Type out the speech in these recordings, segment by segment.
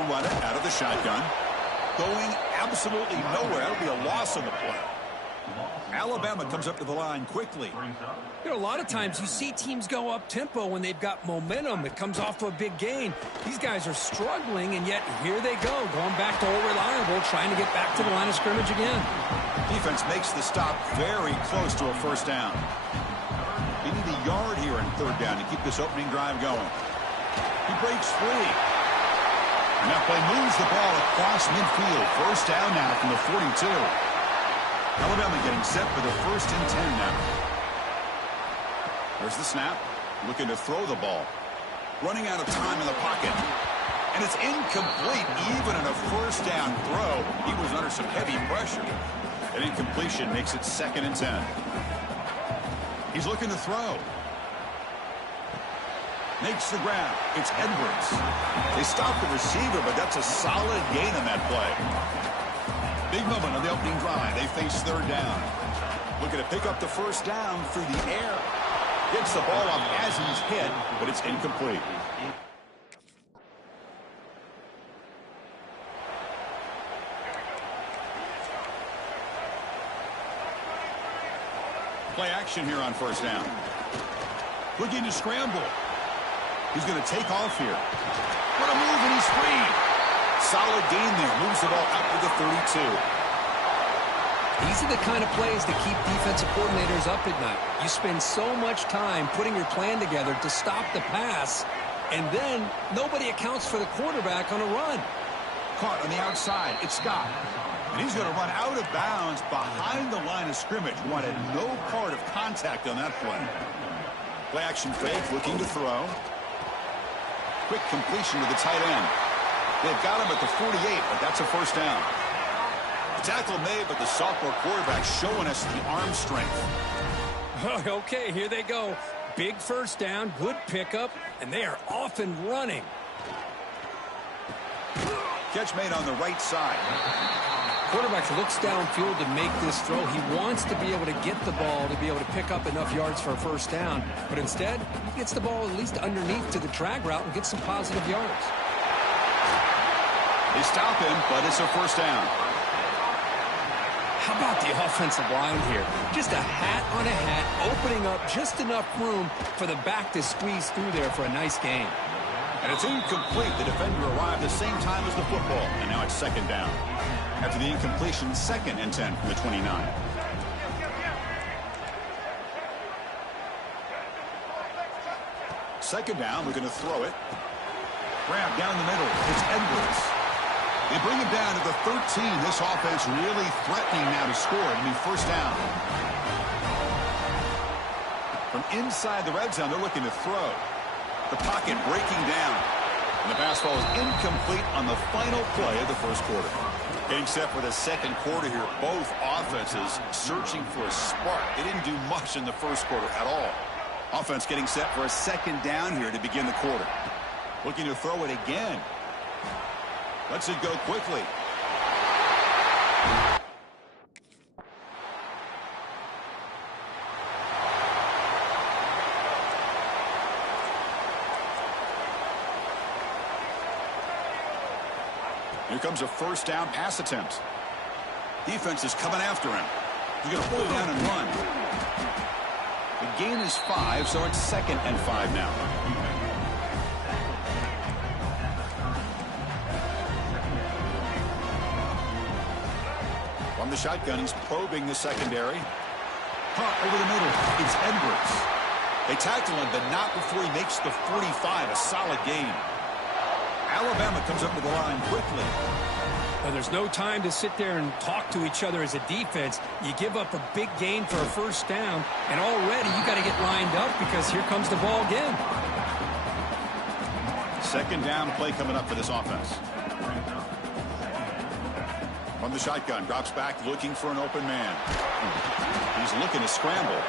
They'll run it out of the shotgun. Going absolutely nowhere. It'll be a loss on the play. Alabama comes up to the line quickly. You know, a lot of times you see teams go up-tempo when they've got momentum. It comes off to a big gain. These guys are struggling, and yet here they go, going back to old reliable, trying to get back to the line of scrimmage again. Defense makes the stop very close to a first down. They need a yard here in third down to keep this opening drive going. He breaks free. And that play moves the ball across midfield. First down now from the 42. Alabama getting set for the 1st and 10 now. There's the snap. Looking to throw the ball. Running out of time in the pocket. And it's incomplete even in a first down throw. He was under some heavy pressure. An incompletion makes it 2nd and 10. He's looking to throw. Makes the grab. It's Edwards. They stop the receiver, but that's a solid gain on that play. Big moment on the opening drive. They face third down. Looking to pick up the first down through the air. Gets the ball up as he's hit, but it's incomplete. Play action here on first down. Looking to scramble. He's going to take off here. What a move, and he's free. Solid gain there. Moves the ball up to the 32. These are the kind of plays that keep defensive coordinators up at night. You spend so much time putting your plan together to stop the pass, and then nobody accounts for the quarterback on a run. Caught on the outside. It's Scott. And he's going to run out of bounds behind the line of scrimmage. Wanted no part of contact on that play. Play action fake, looking to throw. Quick completion to the tight end. They've got him at the 48, but that's a first down. Tackle made, but the sophomore quarterback showing us the arm strength. Okay, here they go. Big first down, good pickup, and they are off and running. Catch made on the right side. Quarterback looks downfield to make this throw. He wants to be able to get the ball to be able to pick up enough yards for a first down. But instead, he gets the ball at least underneath to the drag route and gets some positive yards. They stop him, but it's a first down. How about the offensive line here? Just a hat on a hat, opening up just enough room for the back to squeeze through there for a nice gain. And it's incomplete. The defender arrived the same time as the football, and now it's second down. After the incompletion, 2nd and 10 from the 29. Second down, we're going to throw it. Grab down the middle. It's Edwards. They bring him down to the 13. This offense really threatening now to score. It'll be first down. From inside the red zone, they're looking to throw. The pocket breaking down. And the pass ball is incomplete on the final play of the first quarter. Getting set for the second quarter here. Both offenses searching for a spark. They didn't do much in the first quarter at all. Offense getting set for a second down here to begin the quarter. Looking to throw it again. Lets it go quickly. Here comes a first down pass attempt. Defense is coming after him. He's going to pull down and run. The gain is 5, so it's 2nd and 5 now. From the shotgun, he's probing the secondary. Caught over the middle. It's Edwards. They tackle him, but not before he makes the 45. A solid gain. Alabama comes up to the line quickly. Well, there's no time to sit there and talk to each other as a defense. You give up a big gain for a first down, and already you got to get lined up because here comes the ball again. Second down play coming up for this offense. From the shotgun, drops back looking for an open man. He's looking to scramble.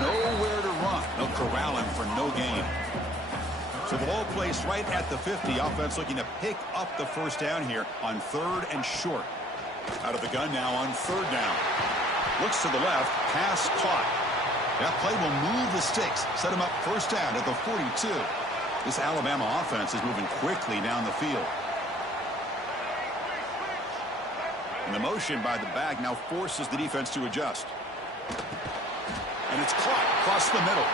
Nowhere to run. They'll corral him for no gain. So the ball placed right at the 50. Offense looking to pick up the first down here on 3rd and short. Out of the gun now on 3rd down. Looks to the left. Pass caught. That play will move the sticks. Set him up first down at the 42. This Alabama offense is moving quickly down the field. And the motion by the back now forces the defense to adjust. And it's caught across the middle.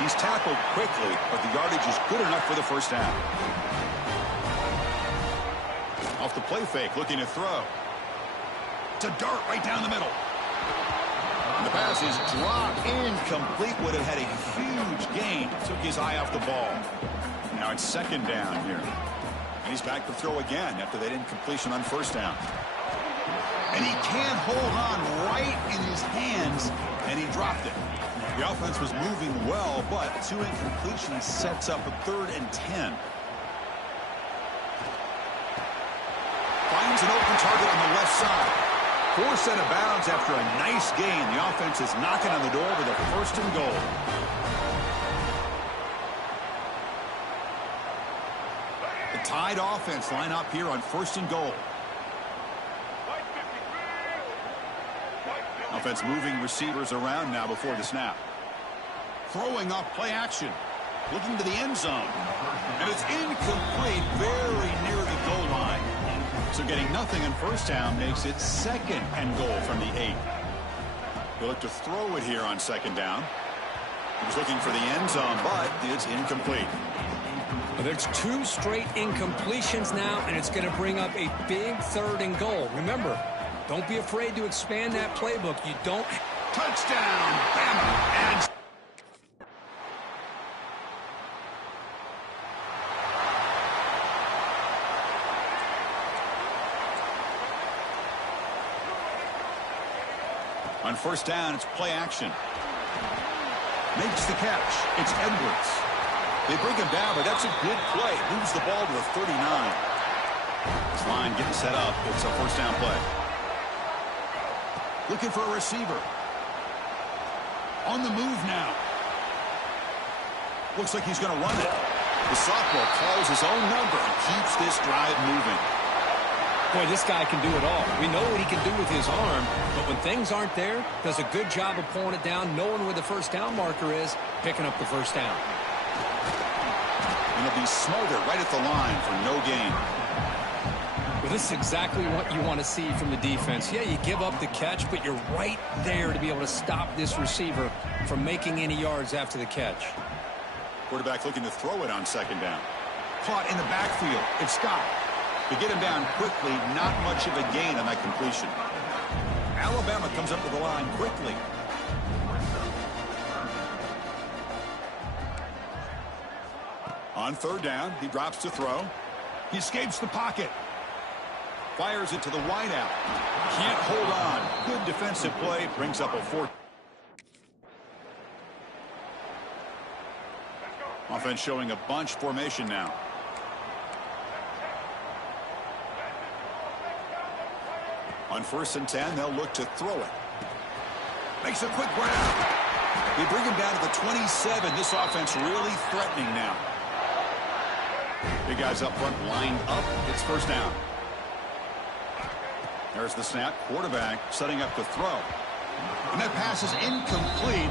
He's tackled quickly, but the yardage is good enough for the first down. Off the play fake, looking to throw. It's a dart right down the middle. And the pass is dropped incomplete. Would have had a huge gain. Took his eye off the ball. Now it's second down here. And he's back to throw again after that incompletion on first down. And he can't hold on right in his hands, and he dropped it. The offense was moving well, but 2 incompletions sets up a 3rd and 10. Finds an open target on the left side. Forced out of bounds after a nice gain. The offense is knocking on the door with a 1st and goal. The tied offense line up here on 1st and goal. Offense moving receivers around now before the snap. Throwing off play action. Looking to the end zone. And it's incomplete, very near the goal line. So getting nothing on first down makes it 2nd and goal from the 8. He'll look to throw it here on 2nd down. He was looking for the end zone, but it's incomplete. Well, there's 2 straight incompletions now, and it's going to bring up a big 3rd and goal. Remember, don't be afraid to expand that playbook. You don't... Touchdown, Bama, and... On first down, it's play action. Makes the catch. It's Edwards. They bring him down, but that's a good play. Moves the ball to the 39. This line getting set up. It's a first down play. Looking for a receiver. On the move now. Looks like he's going to run it. The sophomore calls his own number and keeps this drive moving. Boy, this guy can do it all. We know what he can do with his arm, but when things aren't there, does a good job of pulling it down, knowing where the first down marker is, picking up the first down. And he'll be smothered right at the line for no gain. Well, this is exactly what you want to see from the defense. Yeah, you give up the catch, but you're right there to be able to stop this receiver from making any yards after the catch. Quarterback looking to throw it on 2nd down. Caught in the backfield. It's Scott. To get him down quickly, not much of a gain on that completion. Alabama comes up to the line quickly. On 3rd down, he drops to throw. He escapes the pocket. Fires it to the wideout. Can't hold on. Good defensive play. Brings up a 4th. Offense showing a bunch formation now. On 1st and 10, they'll look to throw it. Makes a quick grab. They bring him down to the 27. This offense really threatening now. Big guys up front lined up. It's first down. There's the snap. Quarterback setting up to throw. And that pass is incomplete.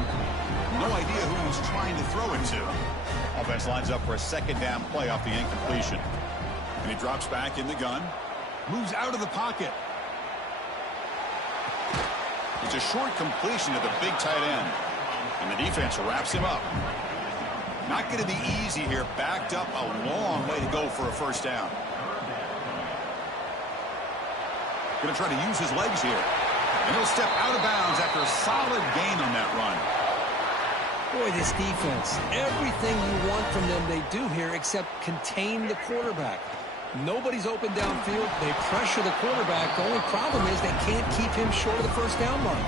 No idea who he's trying to throw it to. Offense lines up for a 2nd down play off the incompletion. And he drops back in the gun. Moves out of the pocket. It's a short completion to the big tight end. And the defense wraps him up. Not going to be easy here. Backed up a long way to go for a first down. Going to try to use his legs here. And he'll step out of bounds after a solid gain on that run. Boy, this defense, everything you want from them they do here except contain the quarterback. Nobody's open downfield. They pressure the quarterback. The only problem is they can't keep him short of the first down mark.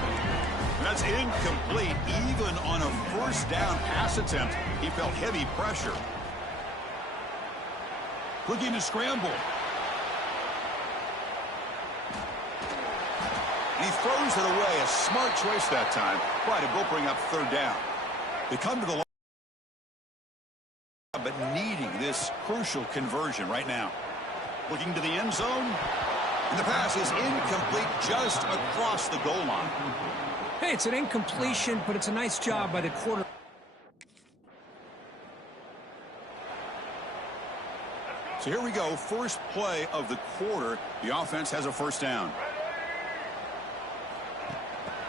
That's incomplete. Even on a first down pass attempt, he felt heavy pressure. Looking to scramble. And he throws it away. A smart choice that time. But it will bring up 3rd down. They come to the line, but needing this crucial conversion right now. Looking to the end zone. And the pass is incomplete just across the goal line. Hey, it's an incompletion, but it's a nice job by the quarterback. So here we go. First play of the quarter. The offense has a first down.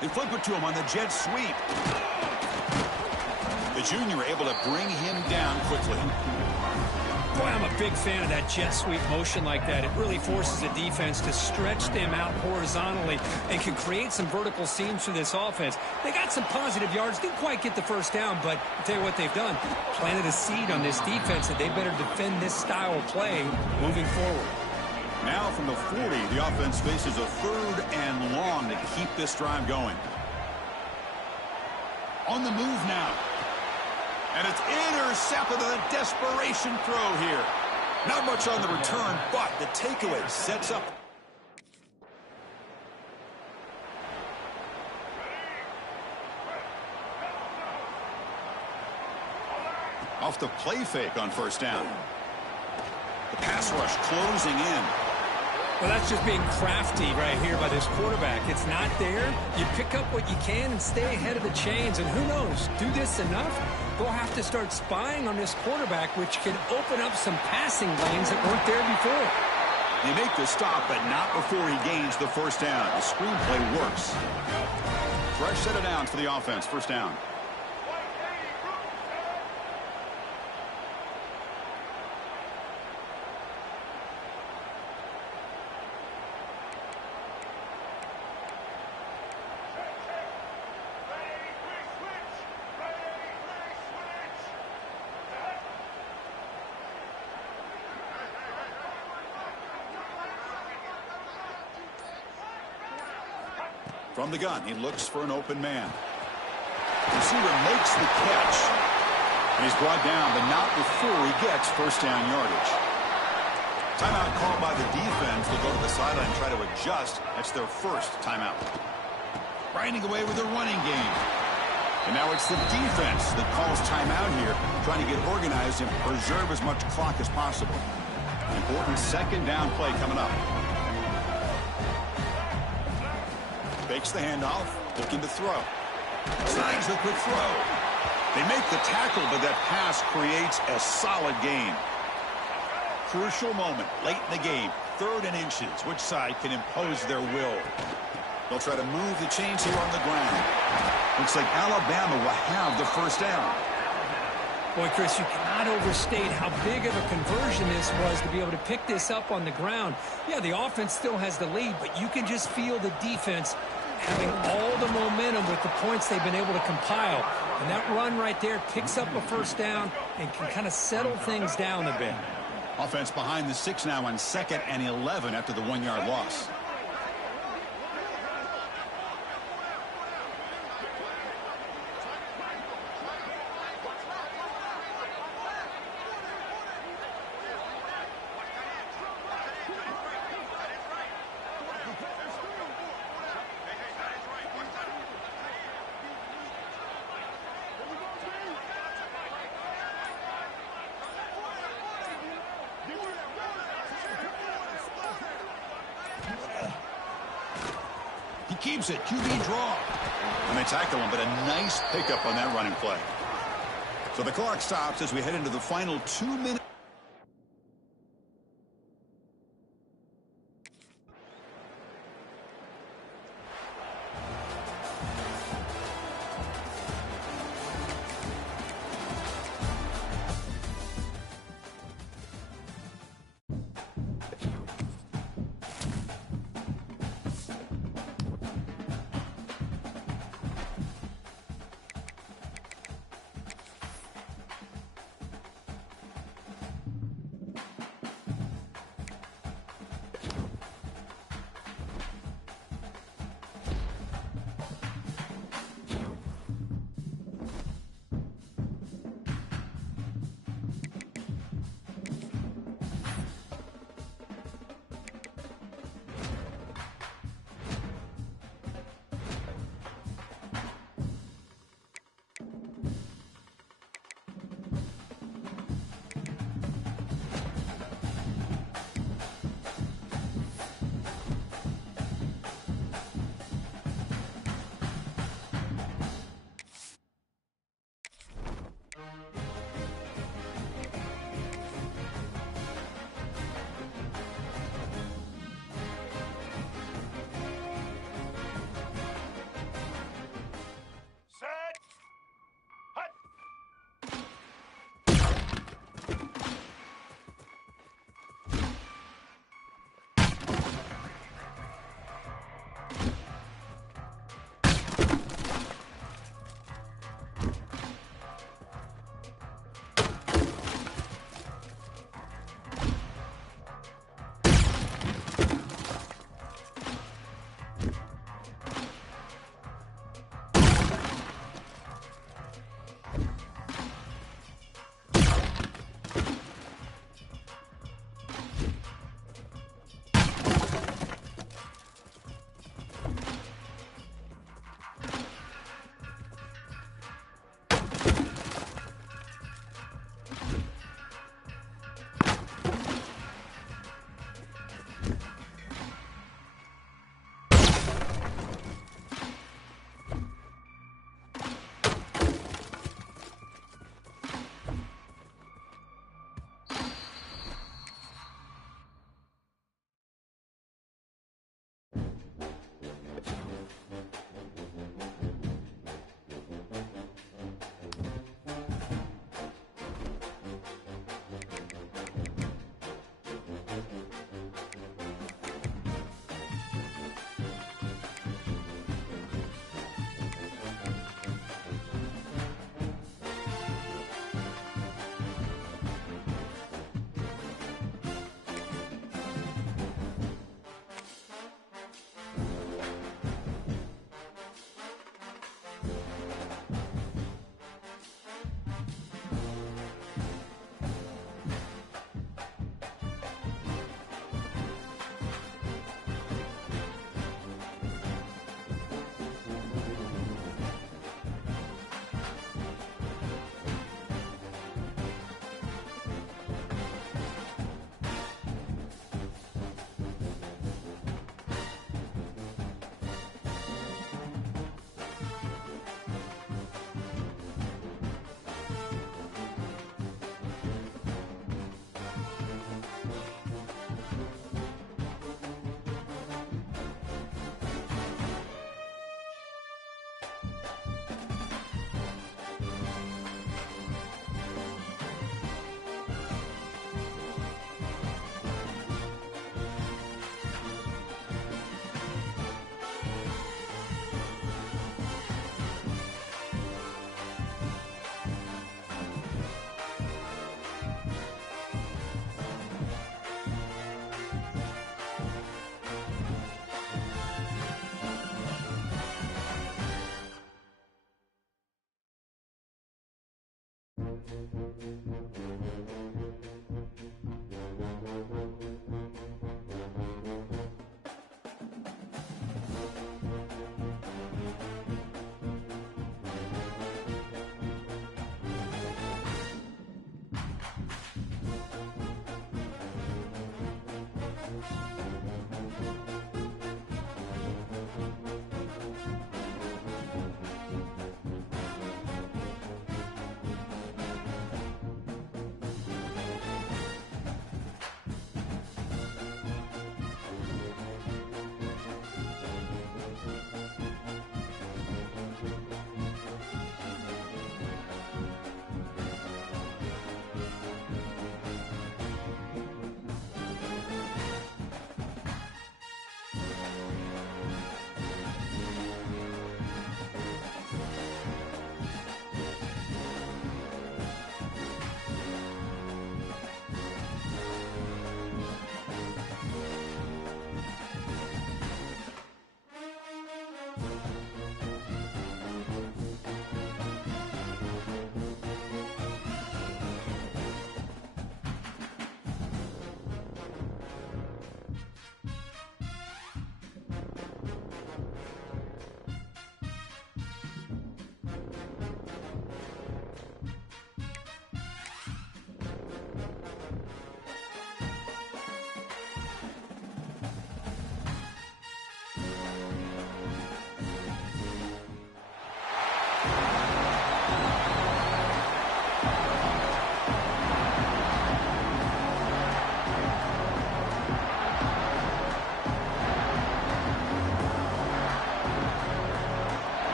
They flip it to him on the jet sweep. The junior able to bring him down quickly. Boy, I'm a big fan of that jet sweep motion like that. It really forces the defense to stretch them out horizontally and can create some vertical seams for this offense. They got some positive yards, didn't quite get the first down, but I'll tell you what they've done. Planted a seed on this defense that they better defend this style of play moving forward. Now from the 40, the offense faces a 3rd and long to keep this drive going. On the move now. And it's intercepted with a desperation throw here. Not much on the return, but the takeaway sets up. Off the play fake on first down. The pass rush closing in. Well, that's just being crafty right here by this quarterback. It's not there. You pick up what you can and stay ahead of the chains. And who knows, do this enough, they'll have to start spying on this quarterback, which can open up some passing lanes that weren't there before. They make the stop, but not before he gains the first down. The screenplay works. Fresh set of downs for the offense. First down. From the gun, he looks for an open man. Receiver makes the catch. And he's brought down, but not before he gets first down yardage. Timeout called by the defense. They'll go to the sideline and try to adjust. That's their first timeout. Grinding away with their running game. And now it's the defense that calls timeout here, trying to get organized and preserve as much clock as possible. Important second down play coming up. Fakes the handoff, looking to throw. Signs the quick throw. They make the tackle, but that pass creates a solid gain. Crucial moment late in the game. 3rd and inches. Which side can impose their will? They'll try to move the chains here on the ground. Looks like Alabama will have the first down. Boy, Chris, you cannot overstate how big of a conversion this was to be able to pick this up on the ground. Yeah, the offense still has the lead, but you can just feel the defense having all the momentum with the points they've been able to compile. And that run right there picks up a first down and can kind of settle things down a bit. Offense behind the 6 now on 2nd and 11 after the 1-yard loss. Keeps it, QB draw. And they tackle him, but a nice pickup on that running play. So the clock stops as we head into the final 2 minutes.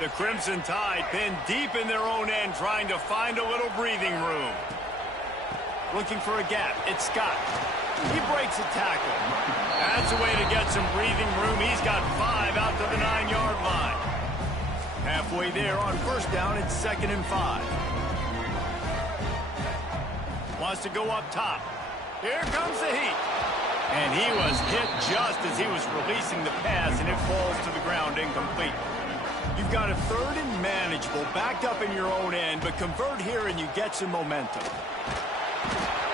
The Crimson Tide pinned deep in their own end, trying to find a little breathing room. Looking for a gap. It's Scott. He breaks a tackle. That's a way to get some breathing room. He's got 5 out to the 9-yard line. Halfway there on first down, it's 2nd and 5. Wants to go up top. Here comes the heat. And he was hit just as he was releasing the pass, and it falls to the ground incomplete. You've got a 3rd and manageable, backed up in your own end, but convert here and you get some momentum.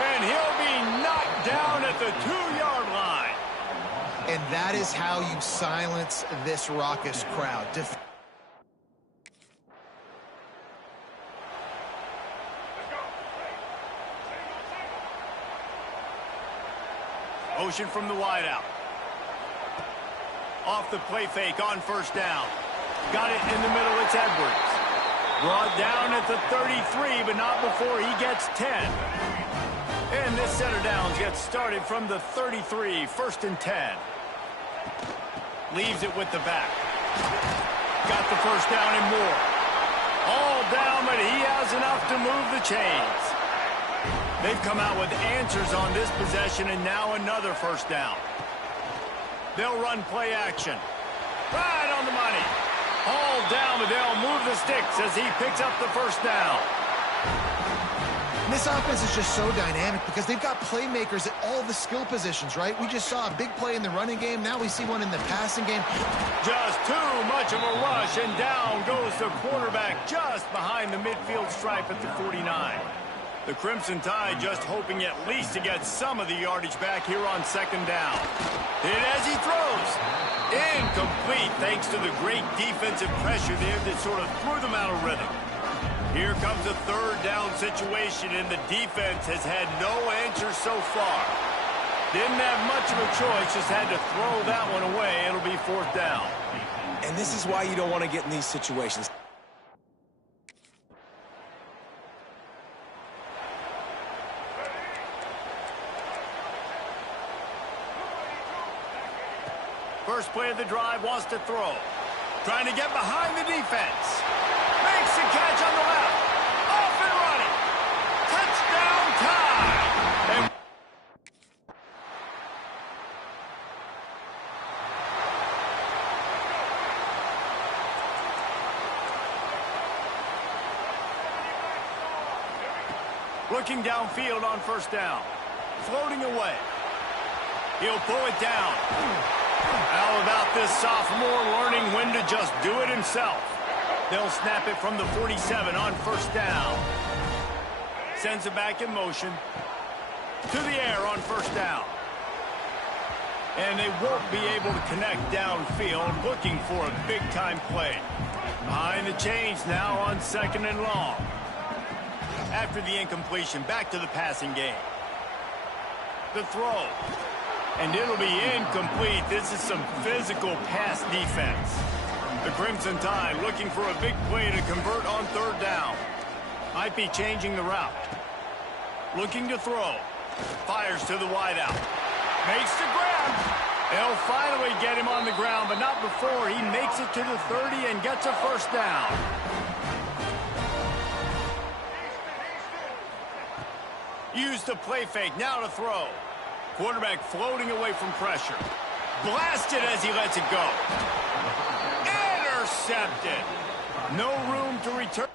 And he'll be knocked down at the 2-yard line. And that is how you silence this raucous crowd. Motion from the wideout. Off the play fake on first down. Got it in the middle, it's Edwards. Brought down at the 33, but not before he gets 10. And this center downs gets started from the 33, 1st and 10. Leaves it with the back. Got the first down and more. All down, but he has enough to move the chains. They've come out with answers on this possession, and now another first down. They'll run play action. Right on the money. All down, but they'll move the sticks as he picks up the first down. This offense is just so dynamic because they've got playmakers at all the skill positions, right? We just saw a big play in the running game. Now we see one in the passing game. Just too much of a rush, and down goes the quarterback just behind the midfield stripe at the 49. The Crimson Tide just hoping at least to get some of the yardage back here on 2nd down. Hit as he throws. Incomplete thanks to the great defensive pressure there that sort of threw them out of rhythm. Here comes a 3rd down situation, and the defense has had no answer so far. Didn't have much of a choice, just had to throw that one away. It'll be 4th down. And this is why you don't want to get in these situations. First play of the drive, wants to throw. Trying to get behind the defense. Makes the catch on the left. Off and running. Touchdown time. And looking downfield on first down. Floating away. He'll pull it down. How about this sophomore learning when to just do it himself? They'll snap it from the 47 on first down. Sends it back in motion. To the air on first down. And they won't be able to connect downfield, looking for a big-time play. Behind the chains now on second and long. After the incompletion, back to the passing game. The throw. And it'll be incomplete. This is some physical pass defense. The Crimson Tide looking for a big play to convert on third down. Might be changing the route. Looking to throw. Fires to the wideout. Makes the grab. They'll finally get him on the ground, but not before he makes it to the 30 and gets a first down. Use the play fake. Now to throw. Quarterback floating away from pressure. Blasted as he lets it go. Intercepted. No room to return.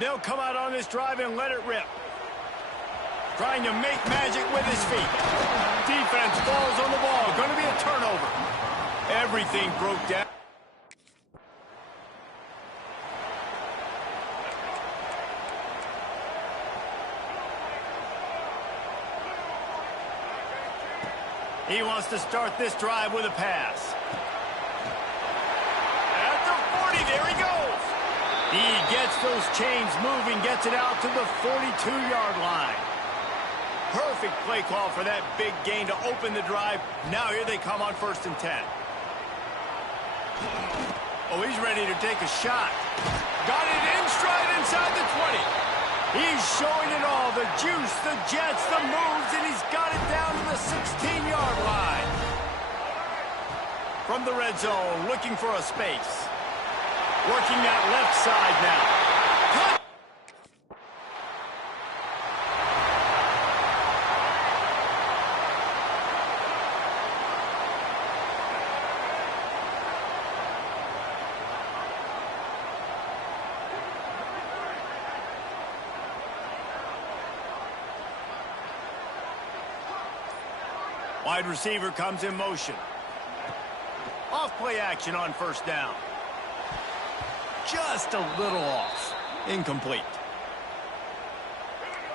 They'll come out on this drive and let it rip. Trying to make magic with his feet. Defense falls on the ball. Going to be a turnover. Everything broke down. He wants to start this drive with a pass. At the 40, there he goes. He gets those chains moving, gets it out to the 42-yard line. Perfect play call for that big gain to open the drive. Now here they come on 1st and 10. Oh, he's ready to take a shot. Got it in stride inside the 20. He's showing it all, the juice, the jets, the moves, and he's got it down to the 16-yard line. From the red zone, looking for a space. Working that left side now. Wide receiver comes in motion. Off play action on first down. Just a little off. Incomplete.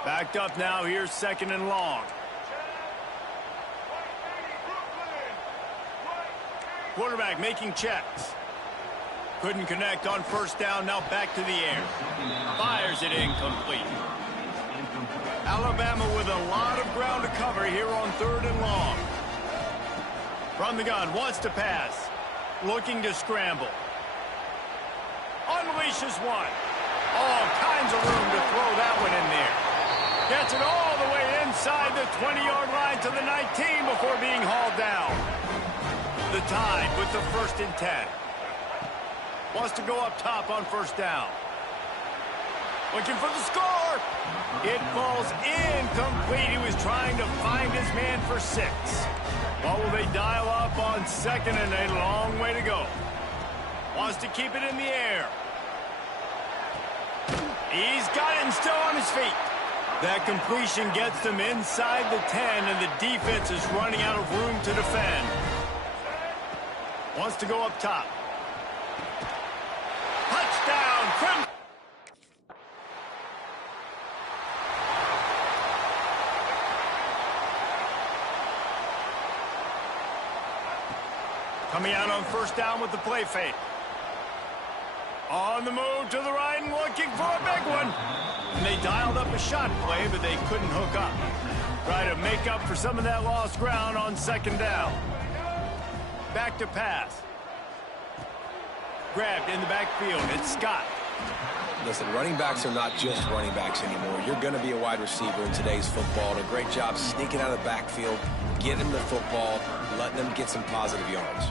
Backed up now. Here's 2nd and long. Quarterback making checks. Couldn't connect on first down. Now back to the air. Fires it incomplete. Alabama with a lot of ground to cover here on 3rd and long. From the gun, wants to pass. Looking to scramble. Unleashes one. All kinds of room to throw that one in there. Gets it all the way inside the 20-yard line to the 19 before being hauled down. The Tide with the 1st and 10. Wants to go up top on first down. Looking for the score. It falls incomplete. He was trying to find his man for 6. What will they dial up on 2nd and a long way to go? Wants to keep it in the air. He's got it and still on his feet. That completion gets them inside the 10, and the defense is running out of room to defend. Wants to go up top. Touchdown, Crimson. Coming out on first down with the play fake. On the move to the right and looking for a big one. And they dialed up a shot play, but they couldn't hook up. Try to make up for some of that lost ground on second down. Back to pass. Grabbed in the backfield. It's Scott. Listen, running backs are not just running backs anymore. You're going to be a wide receiver in today's football. And a great job sneaking out of the backfield, getting the football, letting them get some positive yards.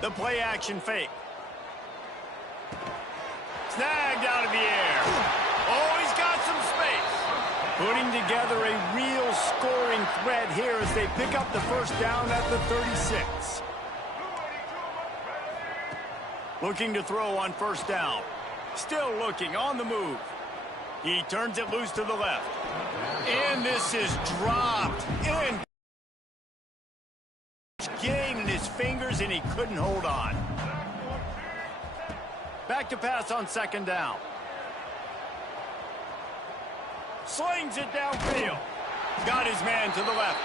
The play action fake. Snagged out of the air. Oh, he's got some space. Putting together a real scoring threat here as they pick up the first down at the 36. Looking to throw on first down. Still looking on the move. He turns it loose to the left. And this is dropped in. Getting in his fingers, and he couldn't hold on. Back to pass on second down. Slings it downfield. Got his man to the left.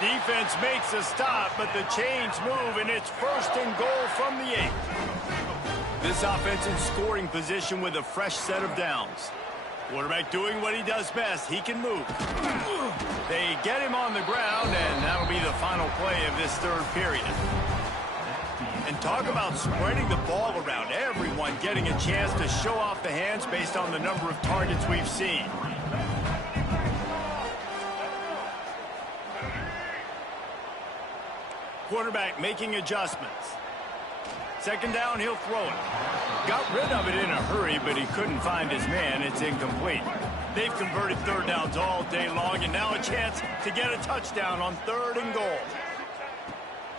Defense makes a stop, but the chains move, and it's first and goal from the 8. This offense in scoring position with a fresh set of downs. Quarterback doing what he does best. He can move. They get him on the ground, and that'll be the final play of this third period. And talk about spreading the ball around. Everyone getting a chance to show off the hands based on the number of targets we've seen. Quarterback making adjustments. Second down, he'll throw it. Got rid of it in a hurry, but he couldn't find his man. It's incomplete. They've converted third downs all day long, and now a chance to get a touchdown on third and goal.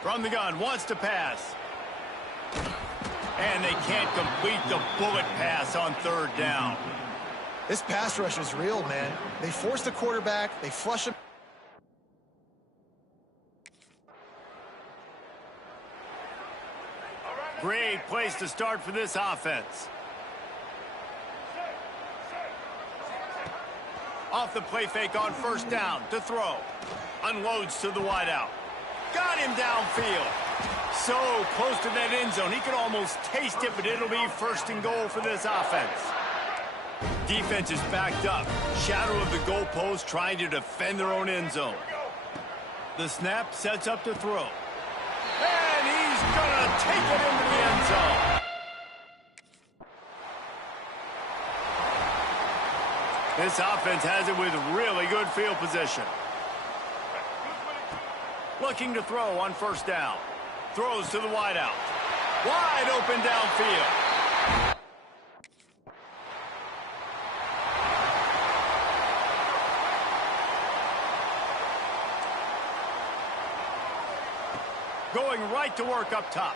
From the gun, wants to pass. And they can't complete the bullet pass on third down. This pass rush is real, man. They force the quarterback. They flush him. Great place to start for this offense. Off the play fake on first down to throw. Unloads to the wideout. Got him downfield. So close to that end zone. He could almost taste it, but it'll be first and goal for this offense. Defense is backed up. Shadow of the goalpost trying to defend their own end zone. The snap sets up to throw. And he's going to take it into the end zone. This offense has it with really good field position. Looking to throw on first down. Throws to the wideout. Wide open downfield. Going right to work up top.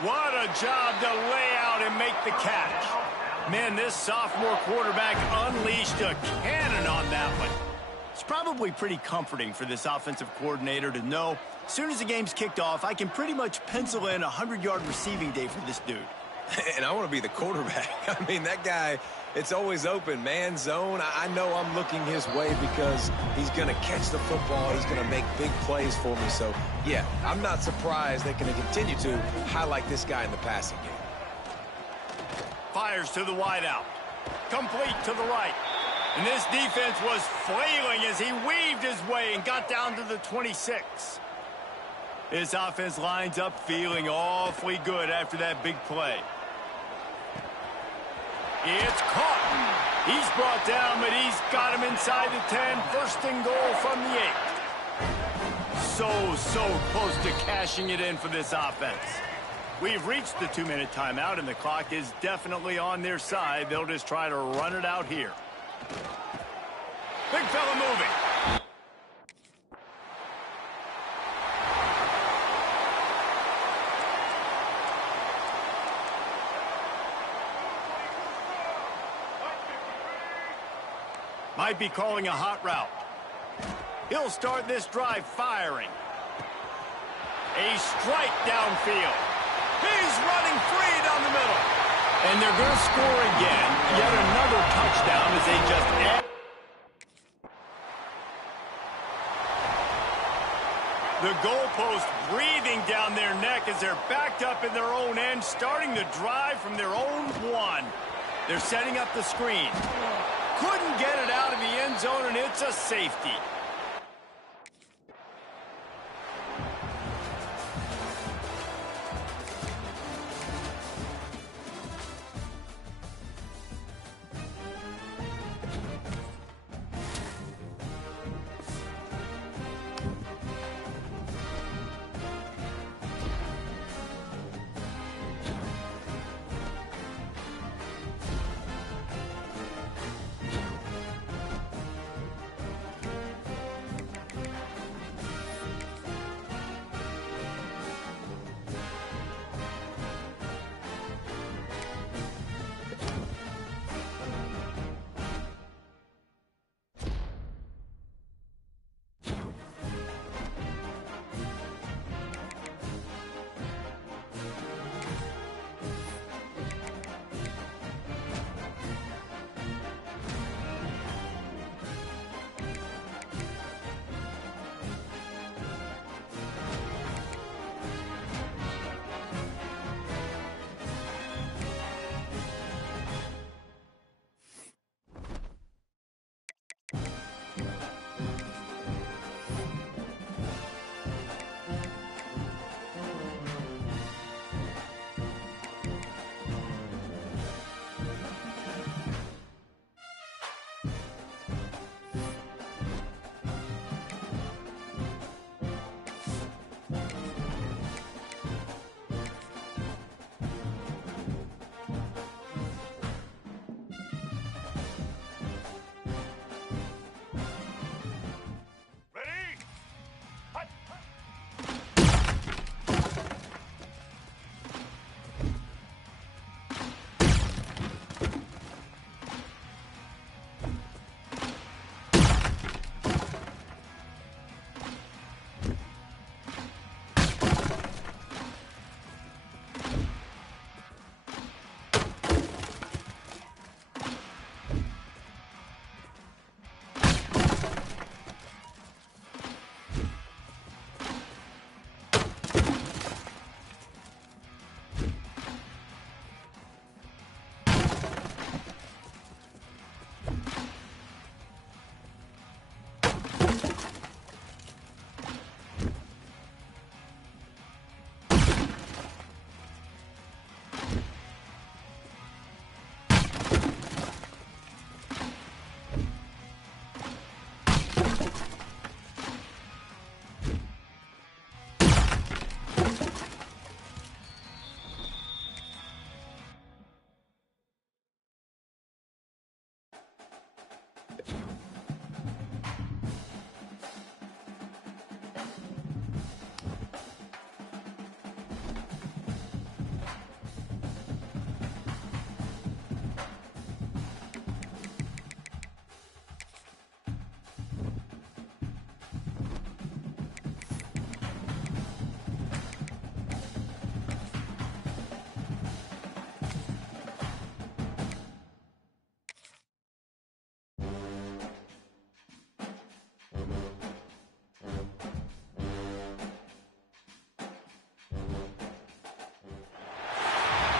What a job to lay out and make the catch. Man, this sophomore quarterback unleashed a cannon on that one. It's probably pretty comforting for this offensive coordinator to know as soon as the game's kicked off, I can pretty much pencil in a 100-yard receiving day for this dude. And I want to be the quarterback. I mean, that guy, it's always open, man, zone. I know I'm looking his way because he's going to catch the football. He's going to make big plays for me. So, yeah, I'm not surprised they're going to continue to highlight this guy in the passing game. Fires to the wideout. Complete to the right. And this defense was flailing as he weaved his way and got down to the 26. This offense lines up feeling awfully good after that big play. It's caught. He's brought down, but he's got him inside the 10. First and goal from the 8. So close to cashing it in for this offense. We've reached the 2-minute timeout, and the clock is definitely on their side. They'll just try to run it out here. Big fella moving. Might be calling a hot route. He'll start this drive firing. A strike downfield. He's running free down the middle. And they're going to score again. Yet another touchdown as they just add. The goalpost breathing down their neck as they're backed up in their own end, starting the drive from their own one. They're setting up the screen. Couldn't get it out of the end zone, and it's a safety.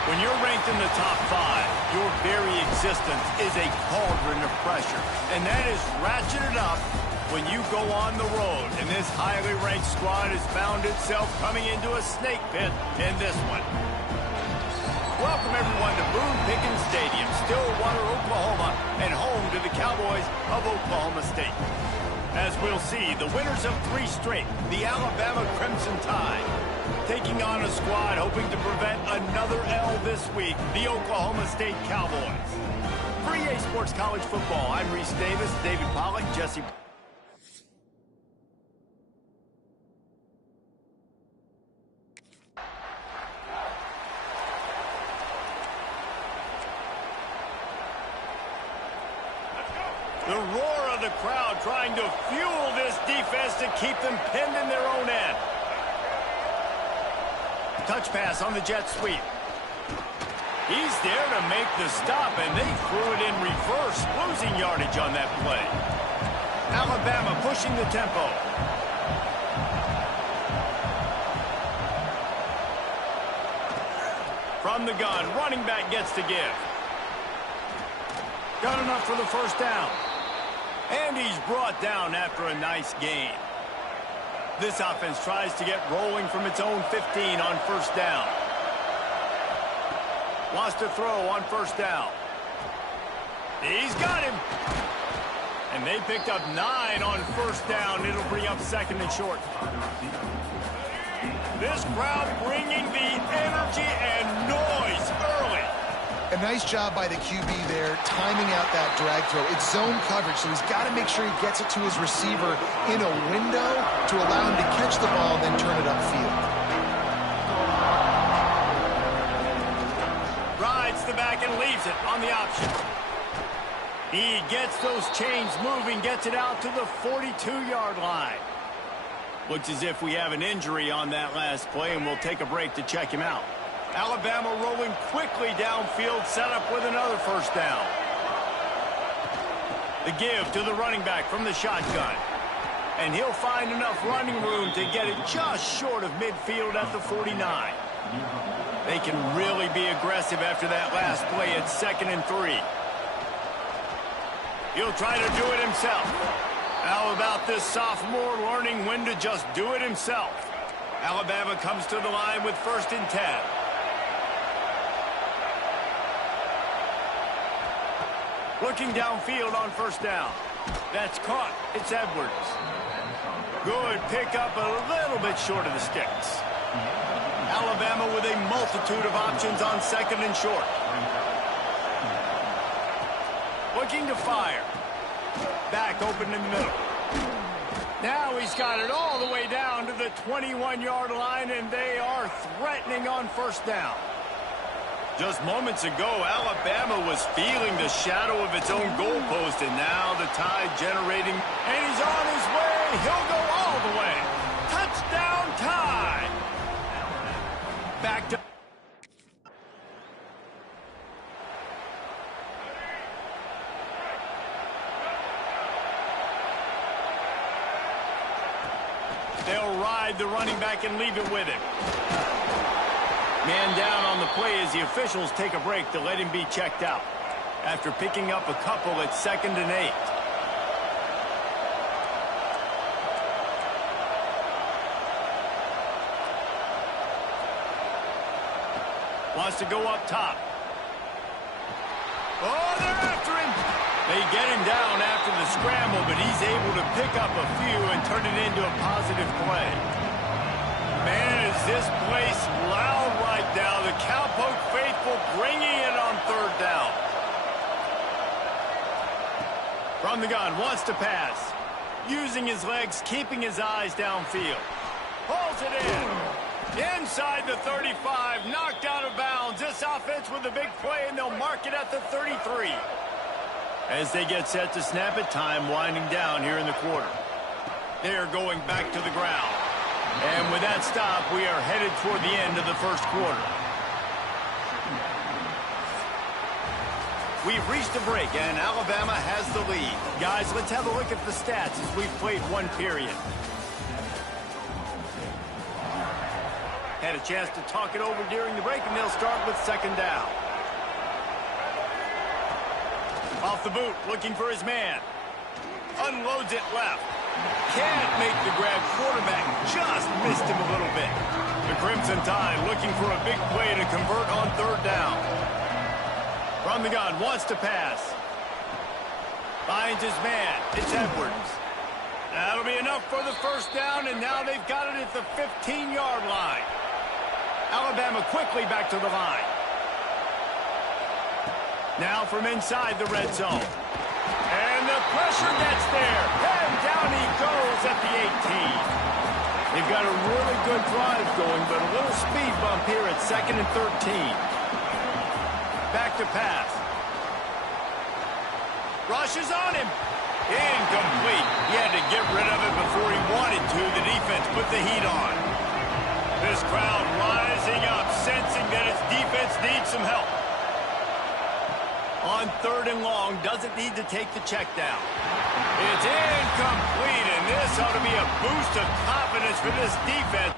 When you're ranked in the top 5, your very existence is a cauldron of pressure. And that is ratcheted up when you go on the road. And this highly ranked squad has found itself coming into a snake pit in this one. Welcome, everyone, to Boone Pickens Stadium, Stillwater, Oklahoma, and home to the Cowboys of Oklahoma State. As we'll see, the winners of 3 straight, the Alabama Crimson Tide, taking on a squad hoping to prevent another L this week, the Oklahoma State Cowboys. For EA Sports College Football, I'm Reese Davis, David Pollack, Jesse. The roar of the crowd trying to fuel this defense to keep them pinned in their own end. Touch pass on the jet sweep. He's there to make the stop, and they threw it in reverse, losing yardage on that play. Alabama pushing the tempo. From the gun, running back gets to give. Got enough for the first down. And he's brought down after a nice gain. This offense tries to get rolling from its own 15 on first down. Wants to throw on first down. He's got him. And they picked up 9 on first down. It'll bring up second and short. This crowd bringing the energy and noise early. A nice job by the QB there, timing out that drag throw. It's zone coverage, so he's got to make sure he gets it to his receiver in a window to allow him to catch the ball and then turn it upfield. Rides the back and leaves it on the option. He gets those chains moving, gets it out to the 42-yard line. Looks as if we have an injury on that last play, and we'll take a break to check him out. Alabama rolling quickly downfield, set up with another first down. The give to the running back from the shotgun. And he'll find enough running room to get it just short of midfield at the 49. They can really be aggressive after that last play at 2nd and 3. He'll try to do it himself. How about this sophomore learning when to just do it himself? Alabama comes to the line with 1st and 10. Looking downfield on first down. That's caught. It's Edwards. Good pickup, a little bit short of the sticks. Alabama with a multitude of options on 2nd and short. Looking to fire. Back open in the middle. Now he's got it all the way down to the 21-yard line, and they are threatening on first down. Just moments ago, Alabama was feeling the shadow of its own goalpost, and now the Tide generating, and he's on his way. He'll go all the way. Touchdown, Tide. Back to... They'll ride the running back and leave it with him. Man down on the play as the officials take a break to let him be checked out after picking up a couple at 2nd and 8. Wants to go up top. Oh, they're after him. They get him down after the scramble, but he's able to pick up a few and turn it into a positive play. Man, is this place loud right now. The Cowpoke faithful bringing it on 3rd down. From the gun, wants to pass. Using his legs, keeping his eyes downfield. Pulls it in. Inside the 35, knocked out of bounds. This offense with a big play, and they'll mark it at the 33. As they get set to snap it, time winding down here in the quarter. They're going back to the ground. And with that stop, we are headed toward the end of the first quarter. We've reached a break, and Alabama has the lead. Guys, let's have a look at the stats as we've played one period. Had a chance to talk it over during the break, and they'll start with 2nd down. Off the boot, looking for his man. Unloads it left. Can't make the grab. Quarterback just missed him a little bit. The Crimson Tide looking for a big play to convert on 3rd down. From the gun, wants to pass. Finds his man. It's Edwards. That'll be enough for the first down, and now they've got it at the 15-yard line. Alabama quickly back to the line. Now from inside the red zone. And the pressure gets there. And down he goes at the 18. They've got a really good drive going, but a little speed bump here at 2nd and 13. Back to pass. Rushes on him. Incomplete. He had to get rid of it before he wanted to. The defense put the heat on. This crowd rising up, sensing that its defense needs some help. On 3rd and long, doesn't need to take the check down. It's incomplete, and this ought to be a boost of confidence for this defense.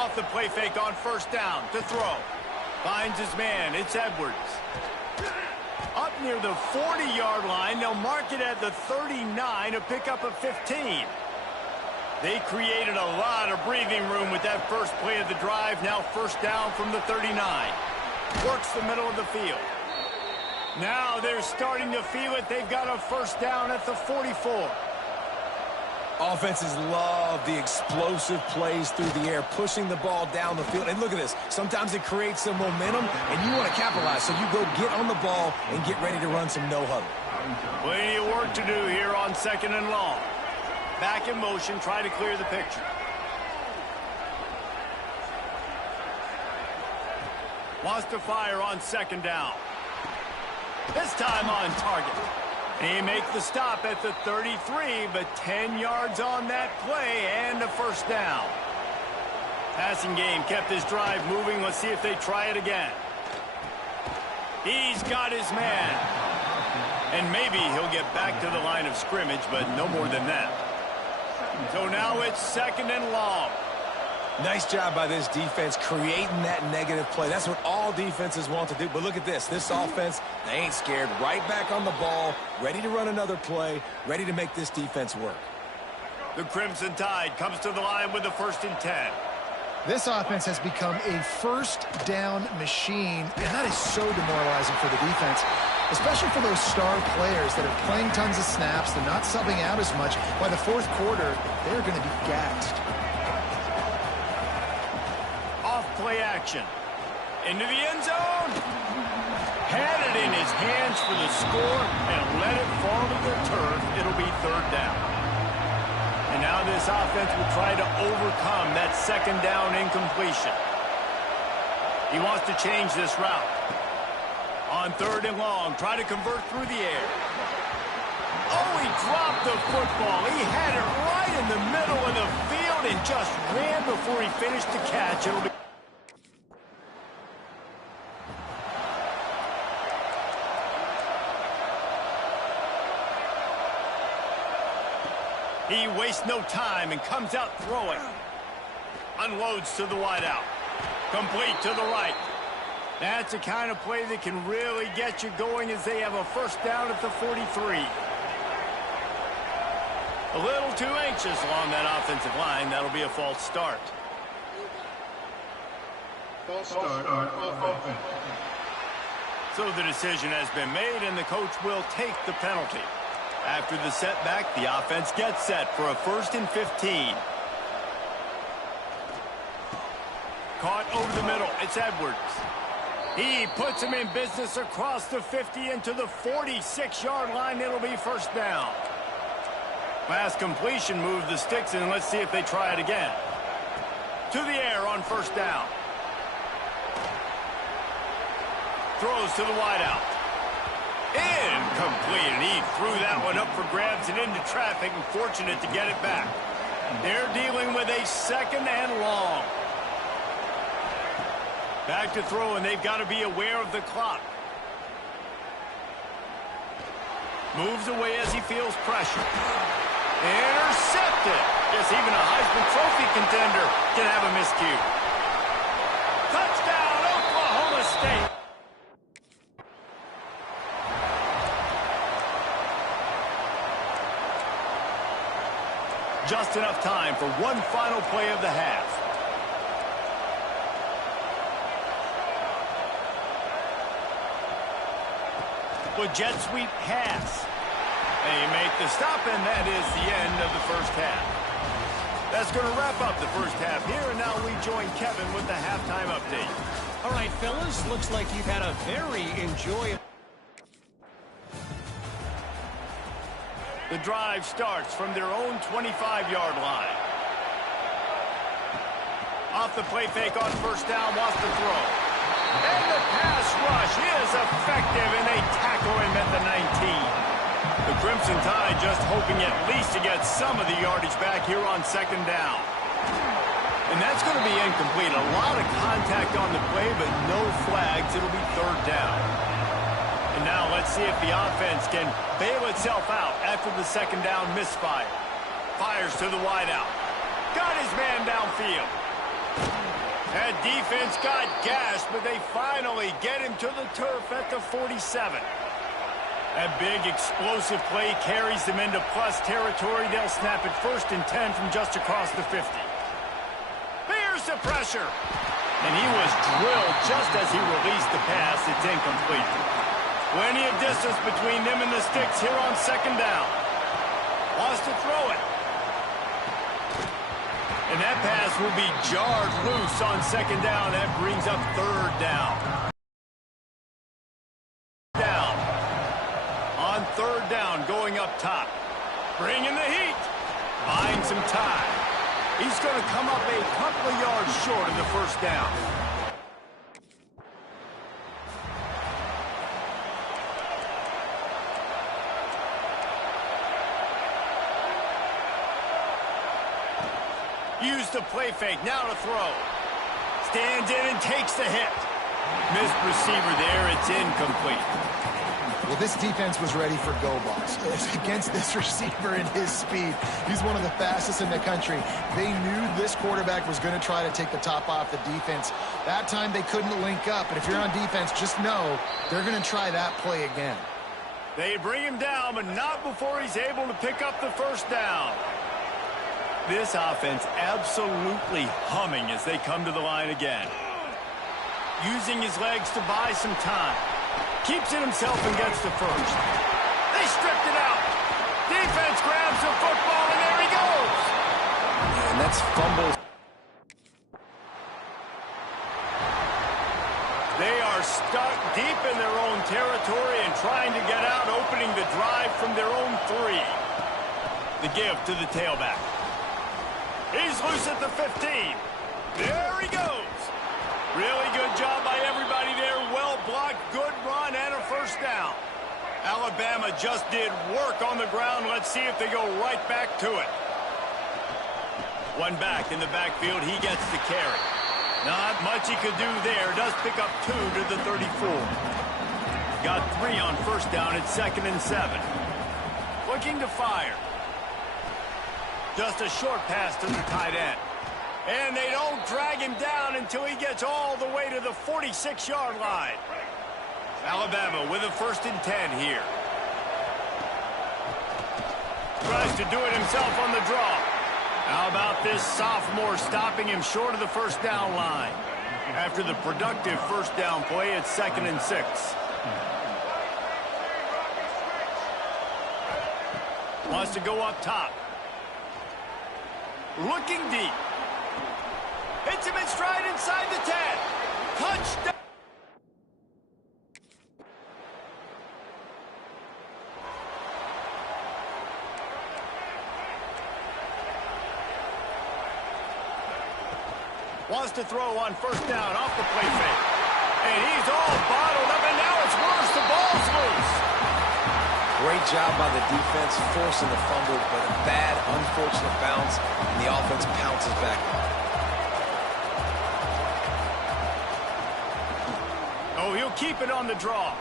Off the play fake on first down to throw. Finds his man. It's Edwards. Up near the 40-yard line. They'll mark it at the 39, a pickup of 15. They created a lot of breathing room with that first play of the drive. Now first down from the 39. Works the middle of the field. Now they're starting to feel it. They've got a first down at the 44. Offenses love the explosive plays through the air, pushing the ball down the field. And look at this. Sometimes it creates some momentum, and you want to capitalize. So you go get on the ball and get ready to run some no-huddle. Plenty of work to do here on second and long. Back in motion, try to clear the picture. Wants to fire on second down. This time on target. He makes the stop at the 33, but 10 yards on that play and a first down. Passing game kept his drive moving. Let's see if they try it again. He's got his man. And maybe he'll get back to the line of scrimmage, but no more than that. So now it's second and long. Nice job by this defense creating that negative play. That's what all defenses want to do. But look at this. This offense, they ain't scared. Right back on the ball, ready to run another play, ready to make this defense work. The Crimson Tide comes to the line with the 1st and 10. This offense has become a first down machine, and that is so demoralizing for the defense, especially for those star players that are playing tons of snaps. They're not subbing out as much. By the fourth quarter, they're going to be gassed. Play action. Into the end zone. Had it in his hands for the score and let it fall to the turf. It'll be third down. And now this offense will try to overcome that second down incompletion. He wants to change this route. On third and long, try to convert through the air. Oh, he dropped the football. He had it right in the middle of the field and just ran before he finished the catch. It'll be He wastes no time and comes out throwing. Unloads to the wideout. Complete to the right. That's the kind of play that can really get you going as they have a first down at the 43. A little too anxious along that offensive line. That'll be a false start. False start on offense. So the decision has been made, and the coach will take the penalty. After the setback, the offense gets set for a 1st and 15. Caught over the middle. It's Edwards. He puts him in business across the 50 into the 46-yard line. It'll be first down. Last completion moved the sticks in. Let's see if they try it again. To the air on first down. Throws to the wideout. Incomplete, and he threw that one up for grabs and into traffic, and fortunate to get it back. They're dealing with a second and long. Back to throw, and they've got to be aware of the clock. Moves away as he feels pressure. Intercepted. Yes, even a Heisman Trophy contender can have a miscue. Touchdown, Oklahoma State. Just enough time for one final play of the half. With jet sweep pass. They make the stop, and that is the end of the first half. That's going to wrap up the first half here, and now we join Kevin with the halftime update. All right, fellas, looks like you've had a very enjoyable... The drive starts from their own 25-yard line. Off the play fake on first down, wants to throw. And the pass rush is effective, and they tackle him at the 19. The Crimson Tide just hoping at least to get some of the yardage back here on second down. And that's going to be incomplete. A lot of contact on the play, but no flags. It'll be third down. And now let's see if the offense can bail itself out after the second down misfire. Fires to the wideout. Got his man downfield. That defense got gashed, but they finally get him to the turf at the 47. That big explosive play carries them into plus territory. They'll snap it 1st and 10 from just across the 50. Here's the pressure. And he was drilled just as he released the pass. It's incomplete. Plenty of distance between them and the sticks here on 2nd down. Wants to throw it. And that pass will be jarred loose on 2nd down. That brings up 3rd down. On 3rd down, going up top. Bringing the heat. Buying some time. He's going to come up a couple of yards short of the 1st down. Use the play fake, now to throw. Stands in and takes the hit. Missed receiver there, it's incomplete. Well, this defense was ready for go balls. Against this receiver and his speed, he's one of the fastest in the country. They knew this quarterback was going to try to take the top off the defense. That time they couldn't link up, but if you're on defense, just know they're going to try that play again. They bring him down, but not before he's able to pick up the 1st down. This offense absolutely humming as they come to the line again. Using his legs to buy some time. Keeps it himself and gets the 1st. They stripped it out. Defense grabs the football, and there he goes. And that's fumble. They are stuck deep in their own territory and trying to get out, opening the drive from their own 3. The give to the tailback. He's loose at the 15. There he goes. Really good job by everybody there. Well blocked, good run, and a 1st down. Alabama just did work on the ground. Let's see if they go right back to it. One back in the backfield. He gets the carry. Not much he could do there. Does pick up 2 to the 34. Got 3 on 1st down. It's 2nd and 7. Looking to fire. Just a short pass to the tight end. And they don't drag him down until he gets all the way to the 46-yard line. Alabama with a 1st and 10 here. Tries to do it himself on the draw. How about this sophomore stopping him short of the 1st down line? After the productive 1st down play, it's 2nd and 6. Wants to go up top. Looking deep. Hits him in stride inside the 10. Touchdown. Wants to throw on 1st down off the play fake. And he's all bottled up, and now it's worse. The ball's loose. Great job by the defense, forcing the fumble, but a bad, unfortunate bounce, and the offense pounces back. Oh, he'll keep it on the draw.